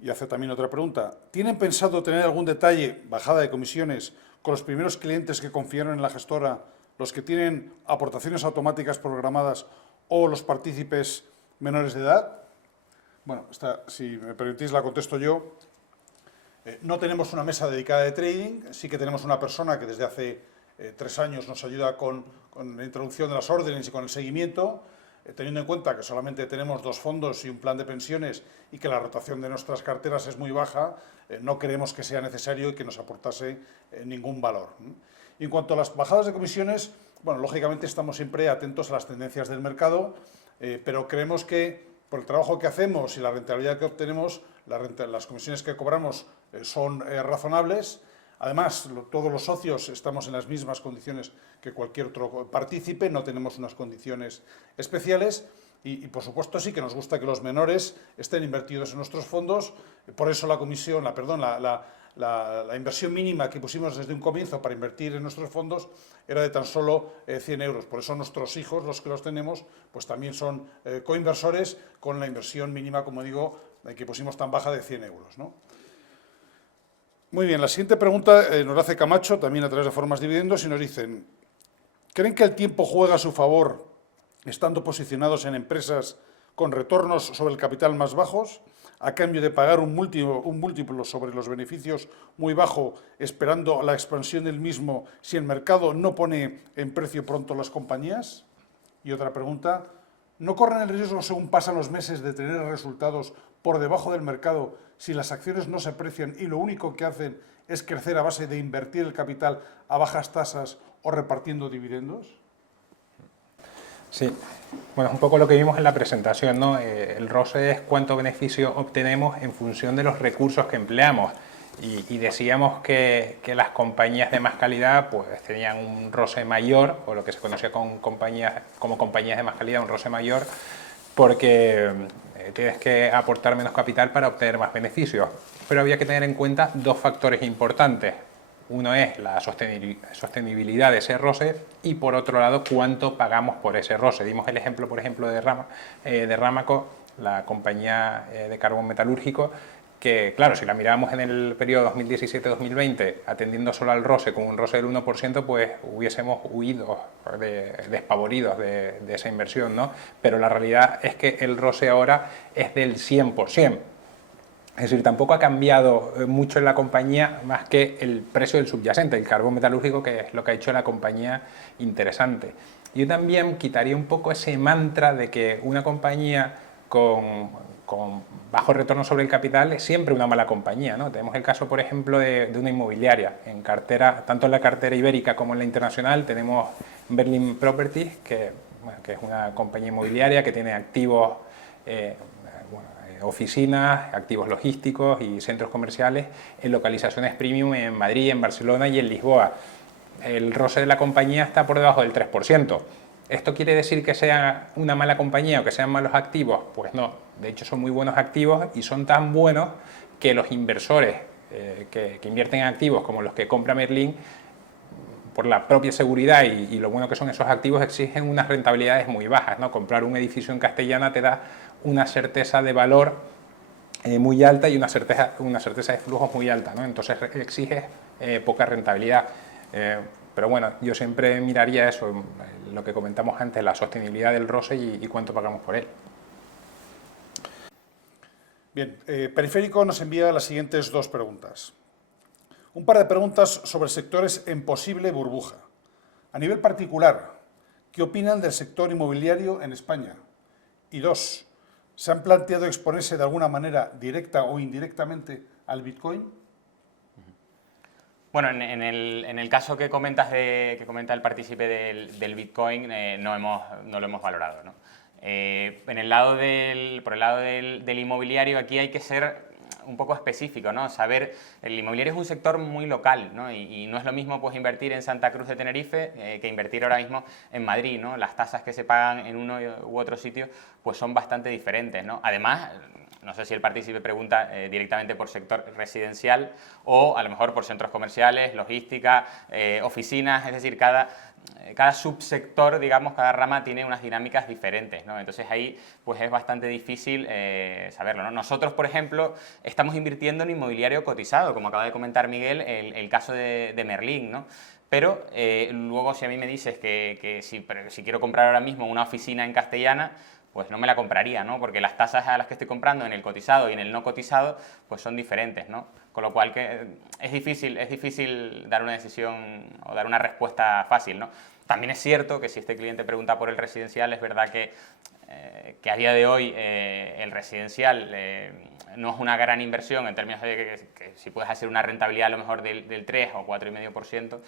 Y hace también otra pregunta. ¿Tienen pensado tener algún detalle, bajada de comisiones, con los primeros clientes que confiaron en la gestora, los que tienen aportaciones automáticas programadas o los partícipes menores de edad? Bueno, si me permitís la contesto yo. No tenemos una mesa dedicada de trading, sí que tenemos una persona que desde hace 3 años nos ayuda con la introducción de las órdenes y con el seguimiento, teniendo en cuenta que solamente tenemos 2 fondos y un plan de pensiones y que la rotación de nuestras carteras es muy baja, no creemos que sea necesario y que nos aportase ningún valor. Y en cuanto a las bajadas de comisiones, bueno, lógicamente estamos siempre atentos a las tendencias del mercado, pero creemos que por el trabajo que hacemos y la rentabilidad que obtenemos, las comisiones que cobramos son razonables. Además, todos los socios estamos en las mismas condiciones que cualquier otro partícipe, no tenemos unas condiciones especiales y por supuesto sí que nos gusta que los menores estén invertidos en nuestros fondos. Por eso la inversión mínima que pusimos desde un comienzo para invertir en nuestros fondos era de tan solo 100 euros. Por eso nuestros hijos, los que los tenemos, pues también son coinversores con la inversión mínima, como digo, que pusimos tan baja de 100 euros, ¿no? Muy bien, la siguiente pregunta nos la hace Camacho, también a través de Formas Dividendos, y nos dicen, ¿creen que el tiempo juega a su favor estando posicionados en empresas con retornos sobre el capital más bajos, a cambio de pagar un múltiplo sobre los beneficios muy bajo, esperando la expansión del mismo si el mercado no pone en precio pronto las compañías? Y otra pregunta, ¿no corren el riesgo según pasan los meses de tener resultados por debajo del mercado si las acciones no se aprecian y lo único que hacen es crecer a base de invertir el capital a bajas tasas o repartiendo dividendos? Sí, bueno, es un poco lo que vimos en la presentación, ¿no? El ROCE es cuánto beneficio obtenemos en función de los recursos que empleamos. Y decíamos que las compañías de más calidad pues tenían un ROCE mayor, o lo que se conocía como compañías de más calidad, un ROCE mayor, porque tienes que aportar menos capital para obtener más beneficios. Pero había que tener en cuenta 2 factores importantes. Uno es la sostenibilidad de ese ROCE y, por otro lado, cuánto pagamos por ese ROCE. Dimos el ejemplo, por ejemplo, de Ramaco, la compañía de carbón metalúrgico, que, claro, si la miramos en el periodo 2017-2020, atendiendo solo al ROCE con un ROCE del 1%, pues hubiésemos huido despavoridos de esa inversión, ¿no? Pero la realidad es que el ROCE ahora es del 100%. Es decir, tampoco ha cambiado mucho en la compañía más que el precio del subyacente, el carbón metalúrgico, que es lo que ha hecho la compañía interesante. Yo también quitaría un poco ese mantra de que una compañía con bajo retorno sobre el capital es siempre una mala compañía, ¿no? Tenemos el caso, por ejemplo, de una inmobiliaria. En cartera, tanto en la cartera ibérica como en la internacional, tenemos Berlin Properties, que es una compañía inmobiliaria que tiene activos, oficinas, activos logísticos y centros comerciales en localizaciones premium en Madrid, en Barcelona y en Lisboa. El ROCE de la compañía está por debajo del 3%. ¿Esto quiere decir que sea una mala compañía o que sean malos activos? Pues no, de hecho son muy buenos activos y son tan buenos que los inversores que invierten en activos como los que compra Merlin, por la propia seguridad y lo bueno que son esos activos, exigen unas rentabilidades muy bajas, ¿no? Comprar un edificio en Castellana te da una certeza de valor muy alta y una certeza de flujos muy alta, ¿no? Entonces exige poca rentabilidad. Pero bueno, yo siempre miraría eso, lo que comentamos antes, la sostenibilidad del ROCE y cuánto pagamos por él. Bien, Periférico nos envía las siguientes dos preguntas. Un par de preguntas sobre sectores en posible burbuja. A nivel particular, ¿qué opinan del sector inmobiliario en España? Y dos, ¿se han planteado exponerse de alguna manera directa o indirectamente al Bitcoin? Bueno, en el caso que comentas que comenta el partícipe del Bitcoin, no lo hemos valorado, ¿no? Por el lado del inmobiliario, aquí hay que ser un poco específico, ¿no? Saber, el inmobiliario es un sector muy local, ¿no? Y no es lo mismo pues invertir en Santa Cruz de Tenerife que invertir ahora mismo en Madrid, ¿no? Las tasas que se pagan en uno u otro sitio pues son bastante diferentes, ¿no? Además, no sé si el partícipe pregunta directamente por sector residencial o a lo mejor por centros comerciales, logística, oficinas, es decir, cada subsector, digamos, cada rama tiene unas dinámicas diferentes, ¿no? Entonces ahí pues es bastante difícil saberlo, ¿no? Nosotros, por ejemplo, estamos invirtiendo en inmobiliario cotizado, como acaba de comentar Miguel, el caso de Merlin, ¿no? Pero luego si a mí me dices que si quiero comprar ahora mismo una oficina en Castellana, pues no me la compraría, ¿no? Porque las tasas a las que estoy comprando en el cotizado y en el no cotizado, pues son diferentes, ¿no? Con lo cual es difícil dar una decisión o dar una respuesta fácil, ¿no? También es cierto que si este cliente pregunta por el residencial, es verdad que a día de hoy el residencial no es una gran inversión en términos de que si puedes hacer una rentabilidad a lo mejor del 3 o 4,5%,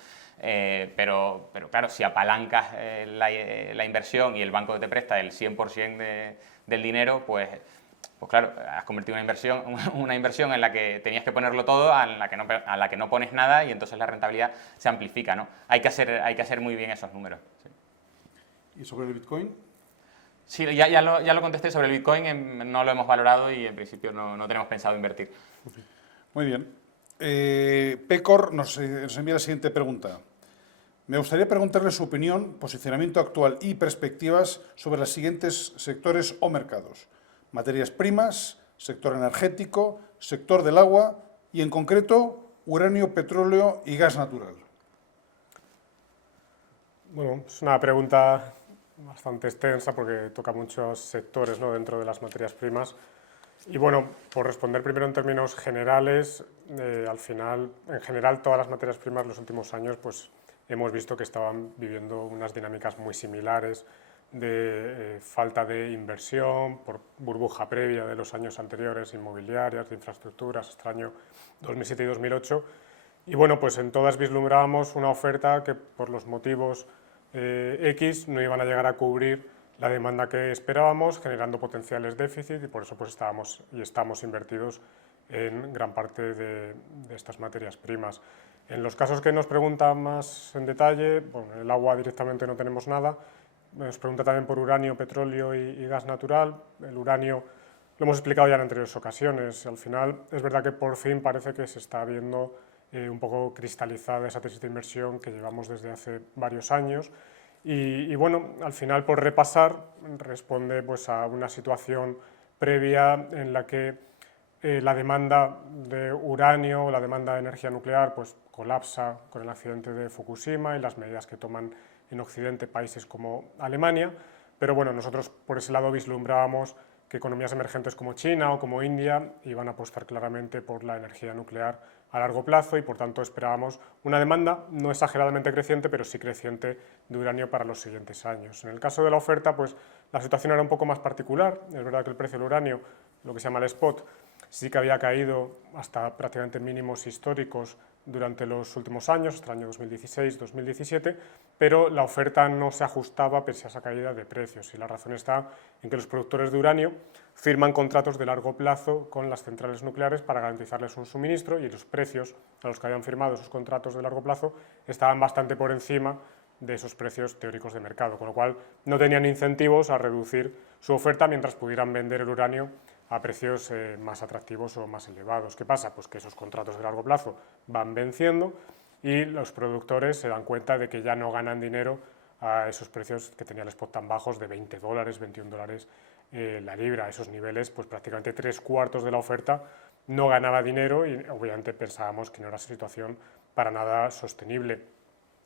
pero claro, si apalancas la inversión y el banco te presta el 100% del dinero, pues claro, has convertido una inversión en la que tenías que ponerlo todo, a la que no pones nada y entonces la rentabilidad se amplifica, ¿no? Hay que hacer muy bien esos números. Sí. ¿Y sobre el Bitcoin? Sí, ya lo contesté sobre el Bitcoin, no lo hemos valorado y en principio no tenemos pensado invertir. Muy bien. Pecor nos envía la siguiente pregunta. Me gustaría preguntarle su opinión, posicionamiento actual y perspectivas sobre los siguientes sectores o mercados. Materias primas, sector energético, sector del agua y, en concreto, uranio, petróleo y gas natural. Bueno, es una pregunta bastante extensa porque toca muchos sectores, ¿no?, dentro de las materias primas. Y bueno, por responder primero en términos generales, al final, en general, todas las materias primas en los últimos años pues hemos visto que estaban viviendo unas dinámicas muy similares de falta de inversión, por burbuja previa de los años anteriores, inmobiliarias, de infraestructuras, hasta el año 2007 y 2008. Y bueno, pues en todas vislumbrábamos una oferta que por los motivos X no iban a llegar a cubrir la demanda que esperábamos, generando potenciales déficits y por eso pues estamos invertidos en gran parte de estas materias primas. En los casos que nos preguntan más en detalle, bueno, el agua directamente no tenemos nada. Nos pregunta también por uranio, petróleo y gas natural. El uranio lo hemos explicado ya en anteriores ocasiones. Al final es verdad que por fin parece que se está viendo un poco cristalizada esa tesis de inversión que llevamos desde hace varios años. Y bueno, al final, por repasar, responde pues a una situación previa en la que la demanda de uranio o la demanda de energía nuclear pues colapsa con el accidente de Fukushima y las medidas que toman en Occidente países como Alemania, pero bueno, nosotros por ese lado vislumbrábamos que economías emergentes como China o como India iban a apostar claramente por la energía nuclear a largo plazo y por tanto esperábamos una demanda no exageradamente creciente, pero sí creciente de uranio para los siguientes años. En el caso de la oferta, pues la situación era un poco más particular. Es verdad que el precio del uranio, lo que se llama el spot, sí que había caído hasta prácticamente mínimos históricos durante los últimos años, hasta el año 2016-2017, pero la oferta no se ajustaba pese a esa caída de precios, y la razón está en que los productores de uranio firman contratos de largo plazo con las centrales nucleares para garantizarles un suministro, y los precios a los que habían firmado esos contratos de largo plazo estaban bastante por encima de esos precios teóricos de mercado, con lo cual no tenían incentivos a reducir su oferta mientras pudieran vender el uranio a precios más atractivos o más elevados. ¿Qué pasa? Pues que esos contratos de largo plazo van venciendo y los productores se dan cuenta de que ya no ganan dinero a esos precios que tenía el spot tan bajos de $20, $21 la libra. A esos niveles, pues prácticamente 3/4 de la oferta no ganaba dinero y obviamente pensábamos que no era esa situación para nada sostenible.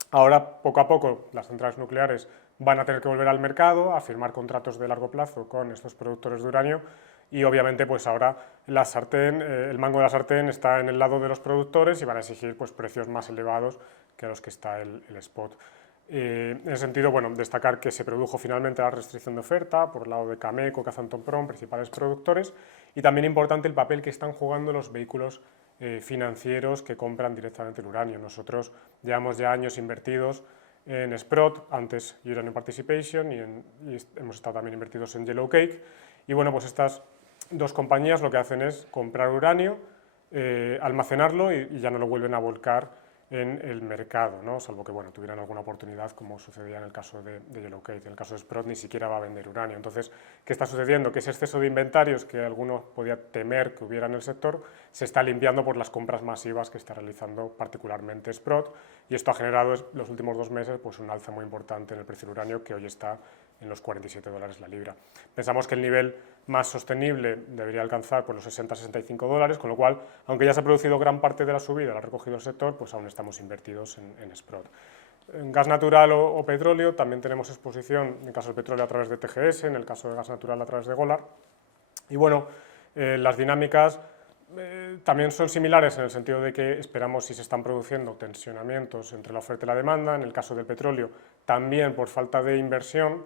Ahora, poco a poco, las centrales nucleares van a tener que volver al mercado a firmar contratos de largo plazo con estos productores de uranio y obviamente pues ahora la sartén, el mango de la sartén está en el lado de los productores y van a exigir pues precios más elevados que a los que está el spot. En ese sentido, bueno, destacar que se produjo finalmente la restricción de oferta por el lado de Cameco, Kazatomprom, principales productores, y también importante el papel que están jugando los vehículos financieros que compran directamente el uranio. Nosotros llevamos ya años invertidos en Sprott, antes Uranium Participation, y hemos estado también invertidos en Yellowcake, y bueno, pues estas dos compañías lo que hacen es comprar uranio, almacenarlo y ya no lo vuelven a volcar en el mercado, ¿no? Salvo que bueno, tuvieran alguna oportunidad, como sucedía en el caso de Yellowcake. En el caso de Sprott ni siquiera va a vender uranio. Entonces, ¿qué está sucediendo? Que ese exceso de inventarios que alguno podía temer que hubiera en el sector se está limpiando por las compras masivas que está realizando particularmente Sprott, y esto ha generado en los últimos 2 meses pues, un alza muy importante en el precio del uranio, que hoy está en los $47 la libra. Pensamos que el nivel más sostenible debería alcanzar pues, los $60-65, con lo cual, aunque ya se ha producido gran parte de la subida, la ha recogido el sector, pues aún estamos invertidos en Sprott. En gas natural o petróleo también tenemos exposición, en el caso del petróleo a través de TGS, en el caso de gas natural a través de Golar. Y bueno, las dinámicas también son similares en el sentido de que esperamos, si se están produciendo tensionamientos entre la oferta y la demanda, en el caso del petróleo también por falta de inversión.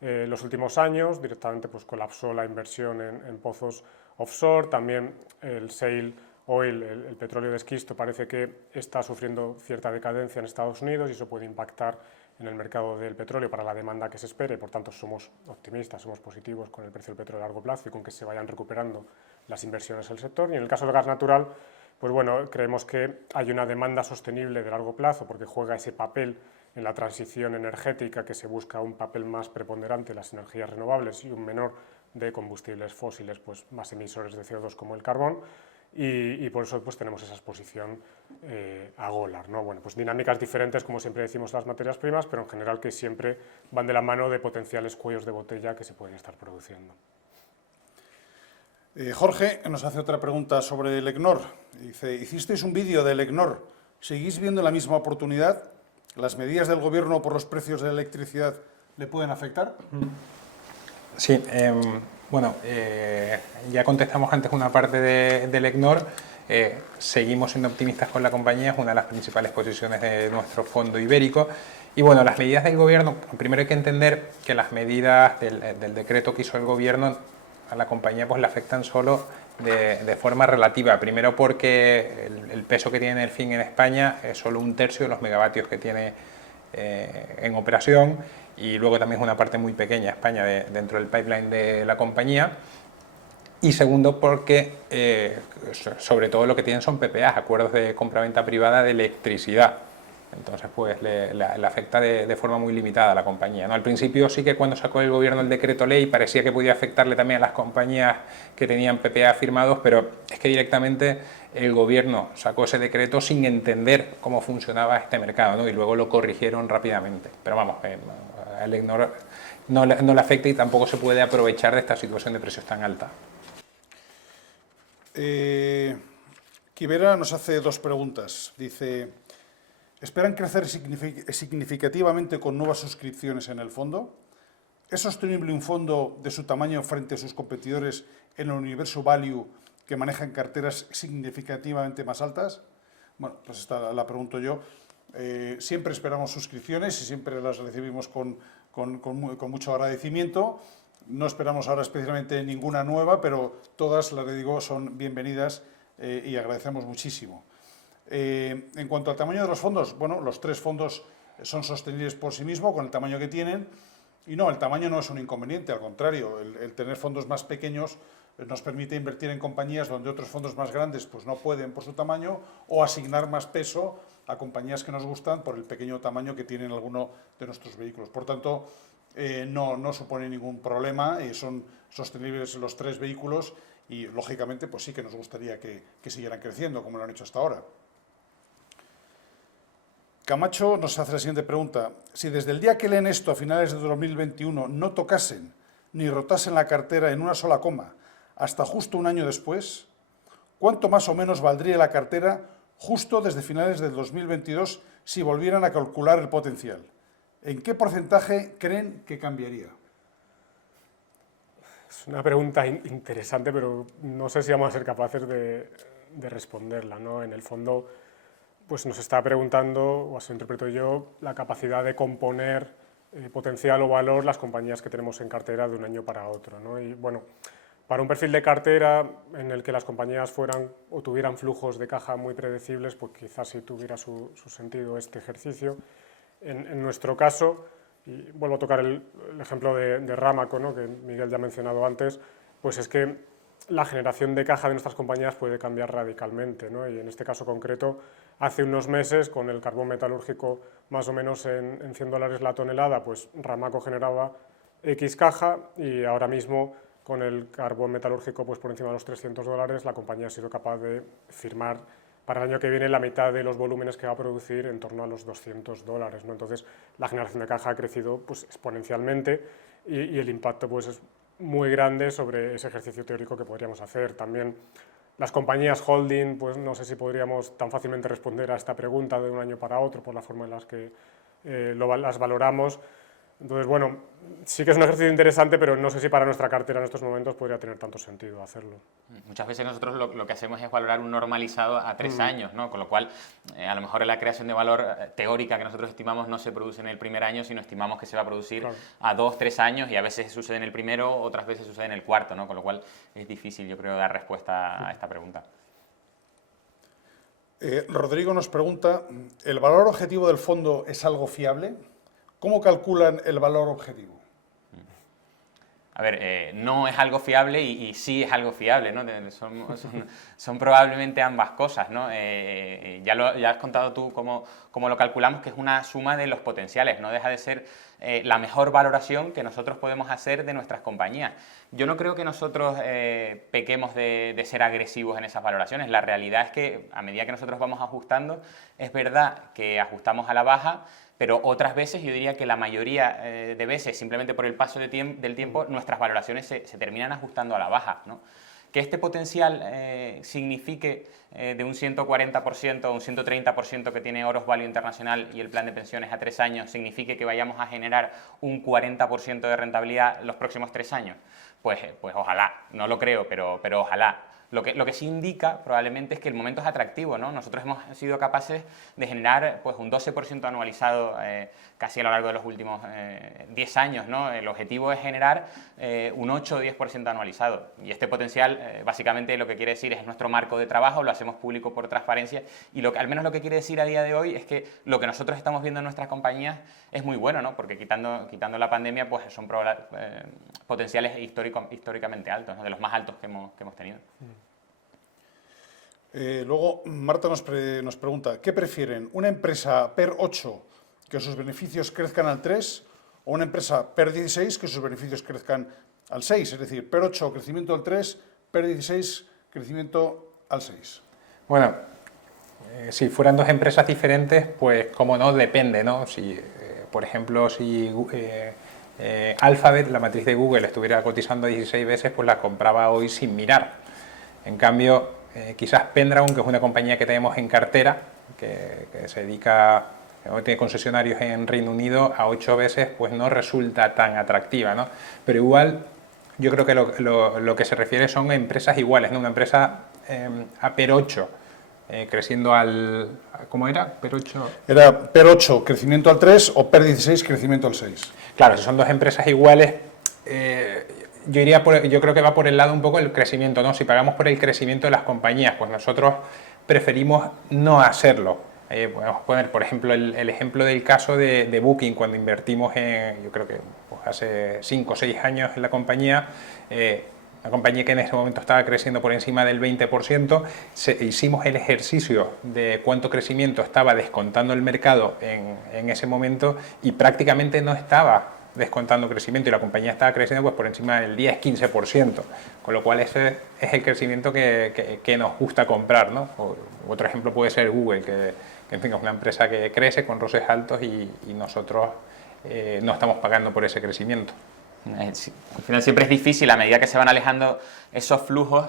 Los últimos años directamente pues, colapsó la inversión en pozos offshore, también el shale oil, el petróleo de esquisto, parece que está sufriendo cierta decadencia en Estados Unidos y eso puede impactar en el mercado del petróleo para la demanda que se espera, y por tanto somos optimistas, somos positivos con el precio del petróleo a largo plazo y con que se vayan recuperando las inversiones del sector. Y en el caso del gas natural, pues bueno, creemos que hay una demanda sostenible de largo plazo porque juega ese papel en la transición energética, que se busca un papel más preponderante en las energías renovables y un menor de combustibles fósiles pues, más emisores de CO2 como el carbón, y por eso pues, tenemos esa exposición a Golar, ¿no? Bueno, pues dinámicas diferentes, como siempre decimos, las materias primas, pero en general que siempre van de la mano de potenciales cuellos de botella que se pueden estar produciendo. Jorge nos hace otra pregunta sobre el EGNOR. Dice, hicisteis un vídeo del EGNOR, ¿seguís viendo la misma oportunidad? ¿Las medidas del gobierno por los precios de la electricidad le pueden afectar? Sí, bueno, ya contestamos antes una parte del EGNOR. Seguimos siendo optimistas con la compañía, es una de las principales posiciones de nuestro fondo ibérico. Y bueno, las medidas del gobierno, primero hay que entender que las medidas del decreto que hizo el gobierno a la compañía pues le afectan solo de forma relativa. Primero porque el peso que tiene el fin en España es solo 1/3 de los megavatios que tiene en operación, y luego también es una parte muy pequeña España dentro del pipeline de la compañía. Y segundo porque sobre todo lo que tienen son PPAs, acuerdos de compra-venta privada de electricidad. Entonces pues le afecta de forma muy limitada a la compañía, ¿no? Al principio sí que cuando sacó el gobierno el decreto ley parecía que podía afectarle también a las compañías que tenían PPA firmados, pero es que directamente el gobierno sacó ese decreto sin entender cómo funcionaba este mercado, ¿no? Y luego lo corrigieron rápidamente. Pero vamos, el EGNOR no le afecta y tampoco se puede aprovechar de esta situación de precios tan alta. Quivera nos hace 2 preguntas. Dice, ¿esperan crecer significativamente con nuevas suscripciones en el fondo? ¿Es sostenible un fondo de su tamaño frente a sus competidores en el universo value que manejan carteras significativamente más altas? Bueno, pues esta la pregunto yo. Siempre esperamos suscripciones y siempre las recibimos con mucho agradecimiento. No esperamos ahora especialmente ninguna nueva, pero todas, las digo, son bienvenidas y agradecemos muchísimo. En cuanto al tamaño de los fondos, bueno, los 3 fondos son sostenibles por sí mismos con el tamaño que tienen. Y no, el tamaño no es un inconveniente, al contrario, el tener fondos más pequeños nos permite invertir en compañías donde otros fondos más grandes pues no pueden por su tamaño, o asignar más peso a compañías que nos gustan por el pequeño tamaño que tienen alguno de nuestros vehículos. Por tanto, no supone ningún problema, son sostenibles los 3 vehículos y, lógicamente, pues sí que nos gustaría que siguieran creciendo como lo han hecho hasta ahora. Camacho nos hace la siguiente pregunta. Si desde el día que leen esto, a finales de 2021, no tocasen ni rotasen la cartera en una sola coma hasta justo un año después, ¿cuánto más o menos valdría la cartera justo desde finales del 2022 si volvieran a calcular el potencial? ¿En qué porcentaje creen que cambiaría? Es una pregunta interesante, pero no sé si vamos a ser capaces de responderla, ¿no? En el fondo, pues nos está preguntando, o así interpreto yo, la capacidad de componer potencial o valor las compañías que tenemos en cartera de un año para otro, ¿no? Y bueno, para un perfil de cartera en el que las compañías fueran o tuvieran flujos de caja muy predecibles, pues quizás sí tuviera su sentido este ejercicio. En nuestro caso, y vuelvo a tocar el ejemplo de Ramaco, ¿no?, que Miguel ya ha mencionado antes, pues es que la generación de caja de nuestras compañías puede cambiar radicalmente, ¿no? Y en este caso concreto, hace unos meses, con el carbón metalúrgico más o menos en $100 la tonelada, pues Ramaco generaba X caja, y ahora mismo con el carbón metalúrgico pues por encima de los $300, la compañía ha sido capaz de firmar para el año que viene la mitad de los volúmenes que va a producir, en torno a los $200, ¿no? Entonces la generación de caja ha crecido pues exponencialmente y el impacto pues es muy grande sobre ese ejercicio teórico que podríamos hacer. También las compañías holding, pues no sé si podríamos tan fácilmente responder a esta pregunta de un año para otro por la forma en las que las valoramos. Entonces, bueno, sí que es un ejercicio interesante, pero no sé si para nuestra cartera en estos momentos podría tener tanto sentido hacerlo. Muchas veces nosotros lo que hacemos es valorar un normalizado a 3 años, ¿no? Con lo cual, a lo mejor la creación de valor teórica que nosotros estimamos no se produce en el primer año, sino estimamos que se va a producir a 2, 3 años, y a veces sucede en el primero, otras veces sucede en el cuarto, ¿no? Con lo cual es difícil, yo creo, dar respuesta a esta pregunta. Rodrigo nos pregunta, ¿el valor objetivo del fondo es algo fiable? ¿Cómo calculan el valor objetivo? A ver, no es algo fiable y sí es algo fiable, ¿no? Son probablemente ambas cosas, ¿no? Ya has contado tú cómo lo calculamos, que es una suma de los potenciales, no deja de ser la mejor valoración que nosotros podemos hacer de nuestras compañías. Yo no creo que nosotros pequemos de ser agresivos en esas valoraciones. La realidad es que a medida que nosotros vamos ajustando, es verdad que ajustamos a la baja, pero otras veces, yo diría que la mayoría de veces, simplemente por el paso del tiempo, nuestras valoraciones se terminan ajustando a la baja, ¿no? Que este potencial signifique de un 140% o un 130% que tiene Oros Value Internacional y el plan de pensiones a 3 años, signifique que vayamos a generar un 40% de rentabilidad los próximos 3 años, pues ojalá, no lo creo, pero ojalá. Lo que sí indica probablemente es que el momento es atractivo, ¿no? Nosotros hemos sido capaces de generar pues, un 12% anualizado casi a lo largo de los últimos 10 años, ¿no? El objetivo es generar un 8 o 10% anualizado, y este potencial básicamente lo que quiere decir es nuestro marco de trabajo, lo hacemos público por transparencia, y al menos lo que quiere decir a día de hoy es que lo que nosotros estamos viendo en nuestras compañías es muy bueno, ¿no? Porque quitando la pandemia pues son potenciales históricamente altos, ¿no? De los más altos que hemos tenido. Luego, Marta nos pregunta, ¿qué prefieren? ¿Una empresa PER 8 que sus beneficios crezcan al 3 o una empresa PER 16 que sus beneficios crezcan al 6? Es decir, PER 8 crecimiento al 3, PER 16 crecimiento al 6. Bueno, si fueran dos empresas diferentes, pues como no, depende, ¿no? Si, por ejemplo, si Alphabet, la matriz de Google, estuviera cotizando 16 veces, pues la compraba hoy sin mirar. En cambio, quizás Pendragon, que es una compañía que tenemos en cartera, que se dedica o tiene concesionarios en Reino Unido, a 8 veces pues no resulta tan atractiva, ¿no? Pero igual yo creo que lo que se refiere son empresas iguales, ¿no? Una empresa a PER 8, creciendo al... ¿Cómo era? PER 8... Era PER 8, crecimiento al 3, o PER 16, crecimiento al 6. Claro, si son dos empresas iguales, yo creo que va por el lado un poco del crecimiento, ¿no? Si pagamos por el crecimiento de las compañías, pues nosotros preferimos no hacerlo. Podemos poner, por ejemplo, el ejemplo del caso de Booking, cuando invertimos yo creo que pues, hace 5 o 6 años en la compañía, una compañía que en ese momento estaba creciendo por encima del 20%, hicimos el ejercicio de cuánto crecimiento estaba descontando el mercado en ese momento y prácticamente no estaba descontando crecimiento y la compañía estaba creciendo pues por encima del 10-15%, con lo cual ese es el crecimiento que nos gusta comprar, ¿no? Otro ejemplo puede ser Google, que en fin, es una empresa que crece con roces altos y nosotros no estamos pagando por ese crecimiento. Sí, al final siempre es difícil, a medida que se van alejando esos flujos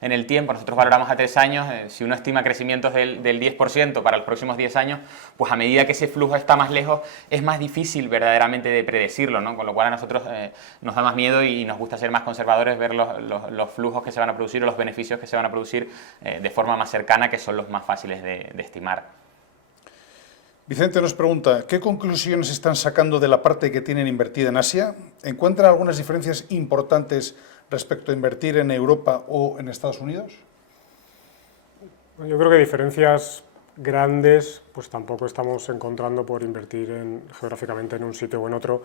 en el tiempo. Nosotros valoramos a 3 años, si uno estima crecimientos del 10% para los próximos 10 años, pues a medida que ese flujo está más lejos, es más difícil verdaderamente de predecirlo, ¿no? Con lo cual a nosotros nos da más miedo y nos gusta ser más conservadores, ver los flujos que se van a producir o los beneficios que se van a producir de forma más cercana, que son los más fáciles de estimar. Vicente nos pregunta, ¿qué conclusiones están sacando de la parte que tienen invertida en Asia? ¿Encuentran algunas diferencias importantes respecto a invertir en Europa o en Estados Unidos? Yo creo que diferencias grandes pues tampoco estamos encontrando por invertir geográficamente en un sitio o en otro,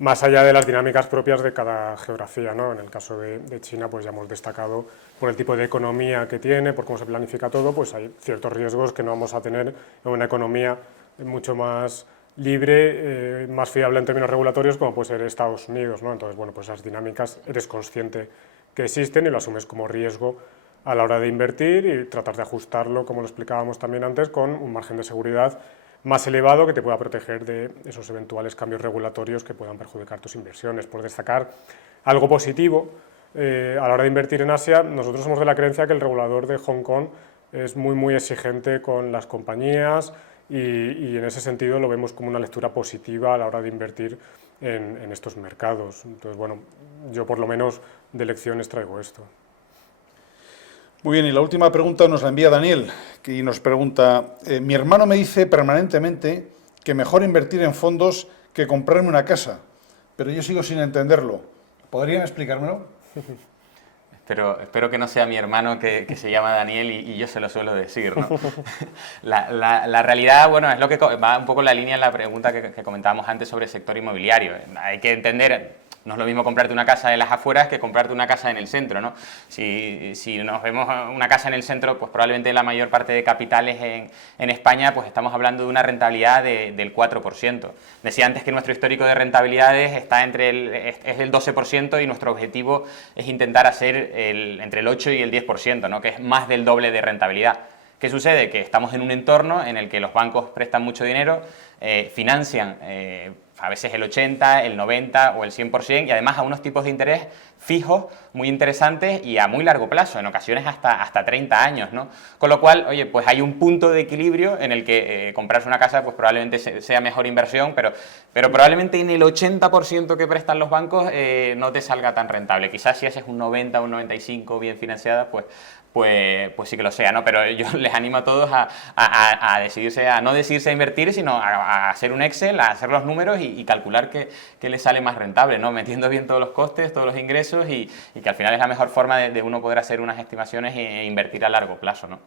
más allá de las dinámicas propias de cada geografía, ¿no? En el caso de China pues ya hemos destacado por el tipo de economía que tiene, por cómo se planifica todo, pues hay ciertos riesgos que no vamos a tener en una economía mucho más libre, más fiable en términos regulatorios como puede ser Estados Unidos, ¿no? Entonces, bueno, pues esas dinámicas eres consciente que existen y lo asumes como riesgo a la hora de invertir y tratar de ajustarlo, como lo explicábamos también antes, con un margen de seguridad más elevado que te pueda proteger de esos eventuales cambios regulatorios que puedan perjudicar tus inversiones. Por destacar algo positivo, a la hora de invertir en Asia, nosotros somos de la creencia que el regulador de Hong Kong es muy exigente con las compañías y en ese sentido lo vemos como una lectura positiva a la hora de invertir en estos mercados. Entonces, bueno, yo por lo menos de lecciones traigo esto. Muy bien, y la última pregunta nos la envía Daniel, que nos pregunta, mi hermano me dice permanentemente que mejor invertir en fondos que comprarme una casa, pero yo sigo sin entenderlo. ¿Podrían explicármelo? Espero que no sea mi hermano que se llama Daniel y yo se lo suelo decir, ¿no? La realidad, bueno, es lo que va un poco en la línea en la pregunta que comentábamos antes sobre el sector inmobiliario. Hay que entender, no es lo mismo comprarte una casa en las afueras que comprarte una casa en el centro, ¿no? Si nos vemos una casa en el centro, pues probablemente la mayor parte de capitales en España, pues estamos hablando de una rentabilidad del 4%. Decía antes que nuestro histórico de rentabilidades está es del 12% y nuestro objetivo es intentar hacer entre el 8 y el 10%, ¿no? Que es más del doble de rentabilidad. ¿Qué sucede? Que estamos en un entorno en el que los bancos prestan mucho dinero, financian a veces el 80, el 90 o el 100% y además a unos tipos de interés fijos, muy interesantes y a muy largo plazo, en ocasiones hasta 30 años, ¿no? Con lo cual, oye, pues hay un punto de equilibrio en el que comprarse una casa pues probablemente sea mejor inversión, pero probablemente en el 80% que prestan los bancos no te salga tan rentable. Quizás si haces un 90 o un 95 bien financiada, pues sí que lo sea, ¿no? Pero yo les animo a todos a decidirse, a no decidirse a invertir, sino a hacer un Excel, a hacer los números y calcular qué les sale más rentable, ¿no? Metiendo bien todos los costes, todos los ingresos y que al final es la mejor forma de uno poder hacer unas estimaciones e invertir a largo plazo, ¿no?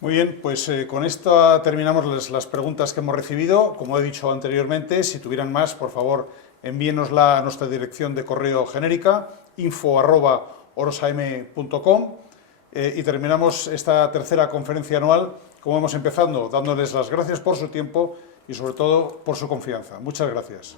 Muy bien, pues con esto terminamos las preguntas que hemos recibido. Como he dicho anteriormente, si tuvieran más, por favor, envíenosla a nuestra dirección de correo genérica, info@orosam.com, y terminamos esta tercera conferencia anual, como hemos empezado, dándoles las gracias por su tiempo y sobre todo por su confianza. Muchas gracias.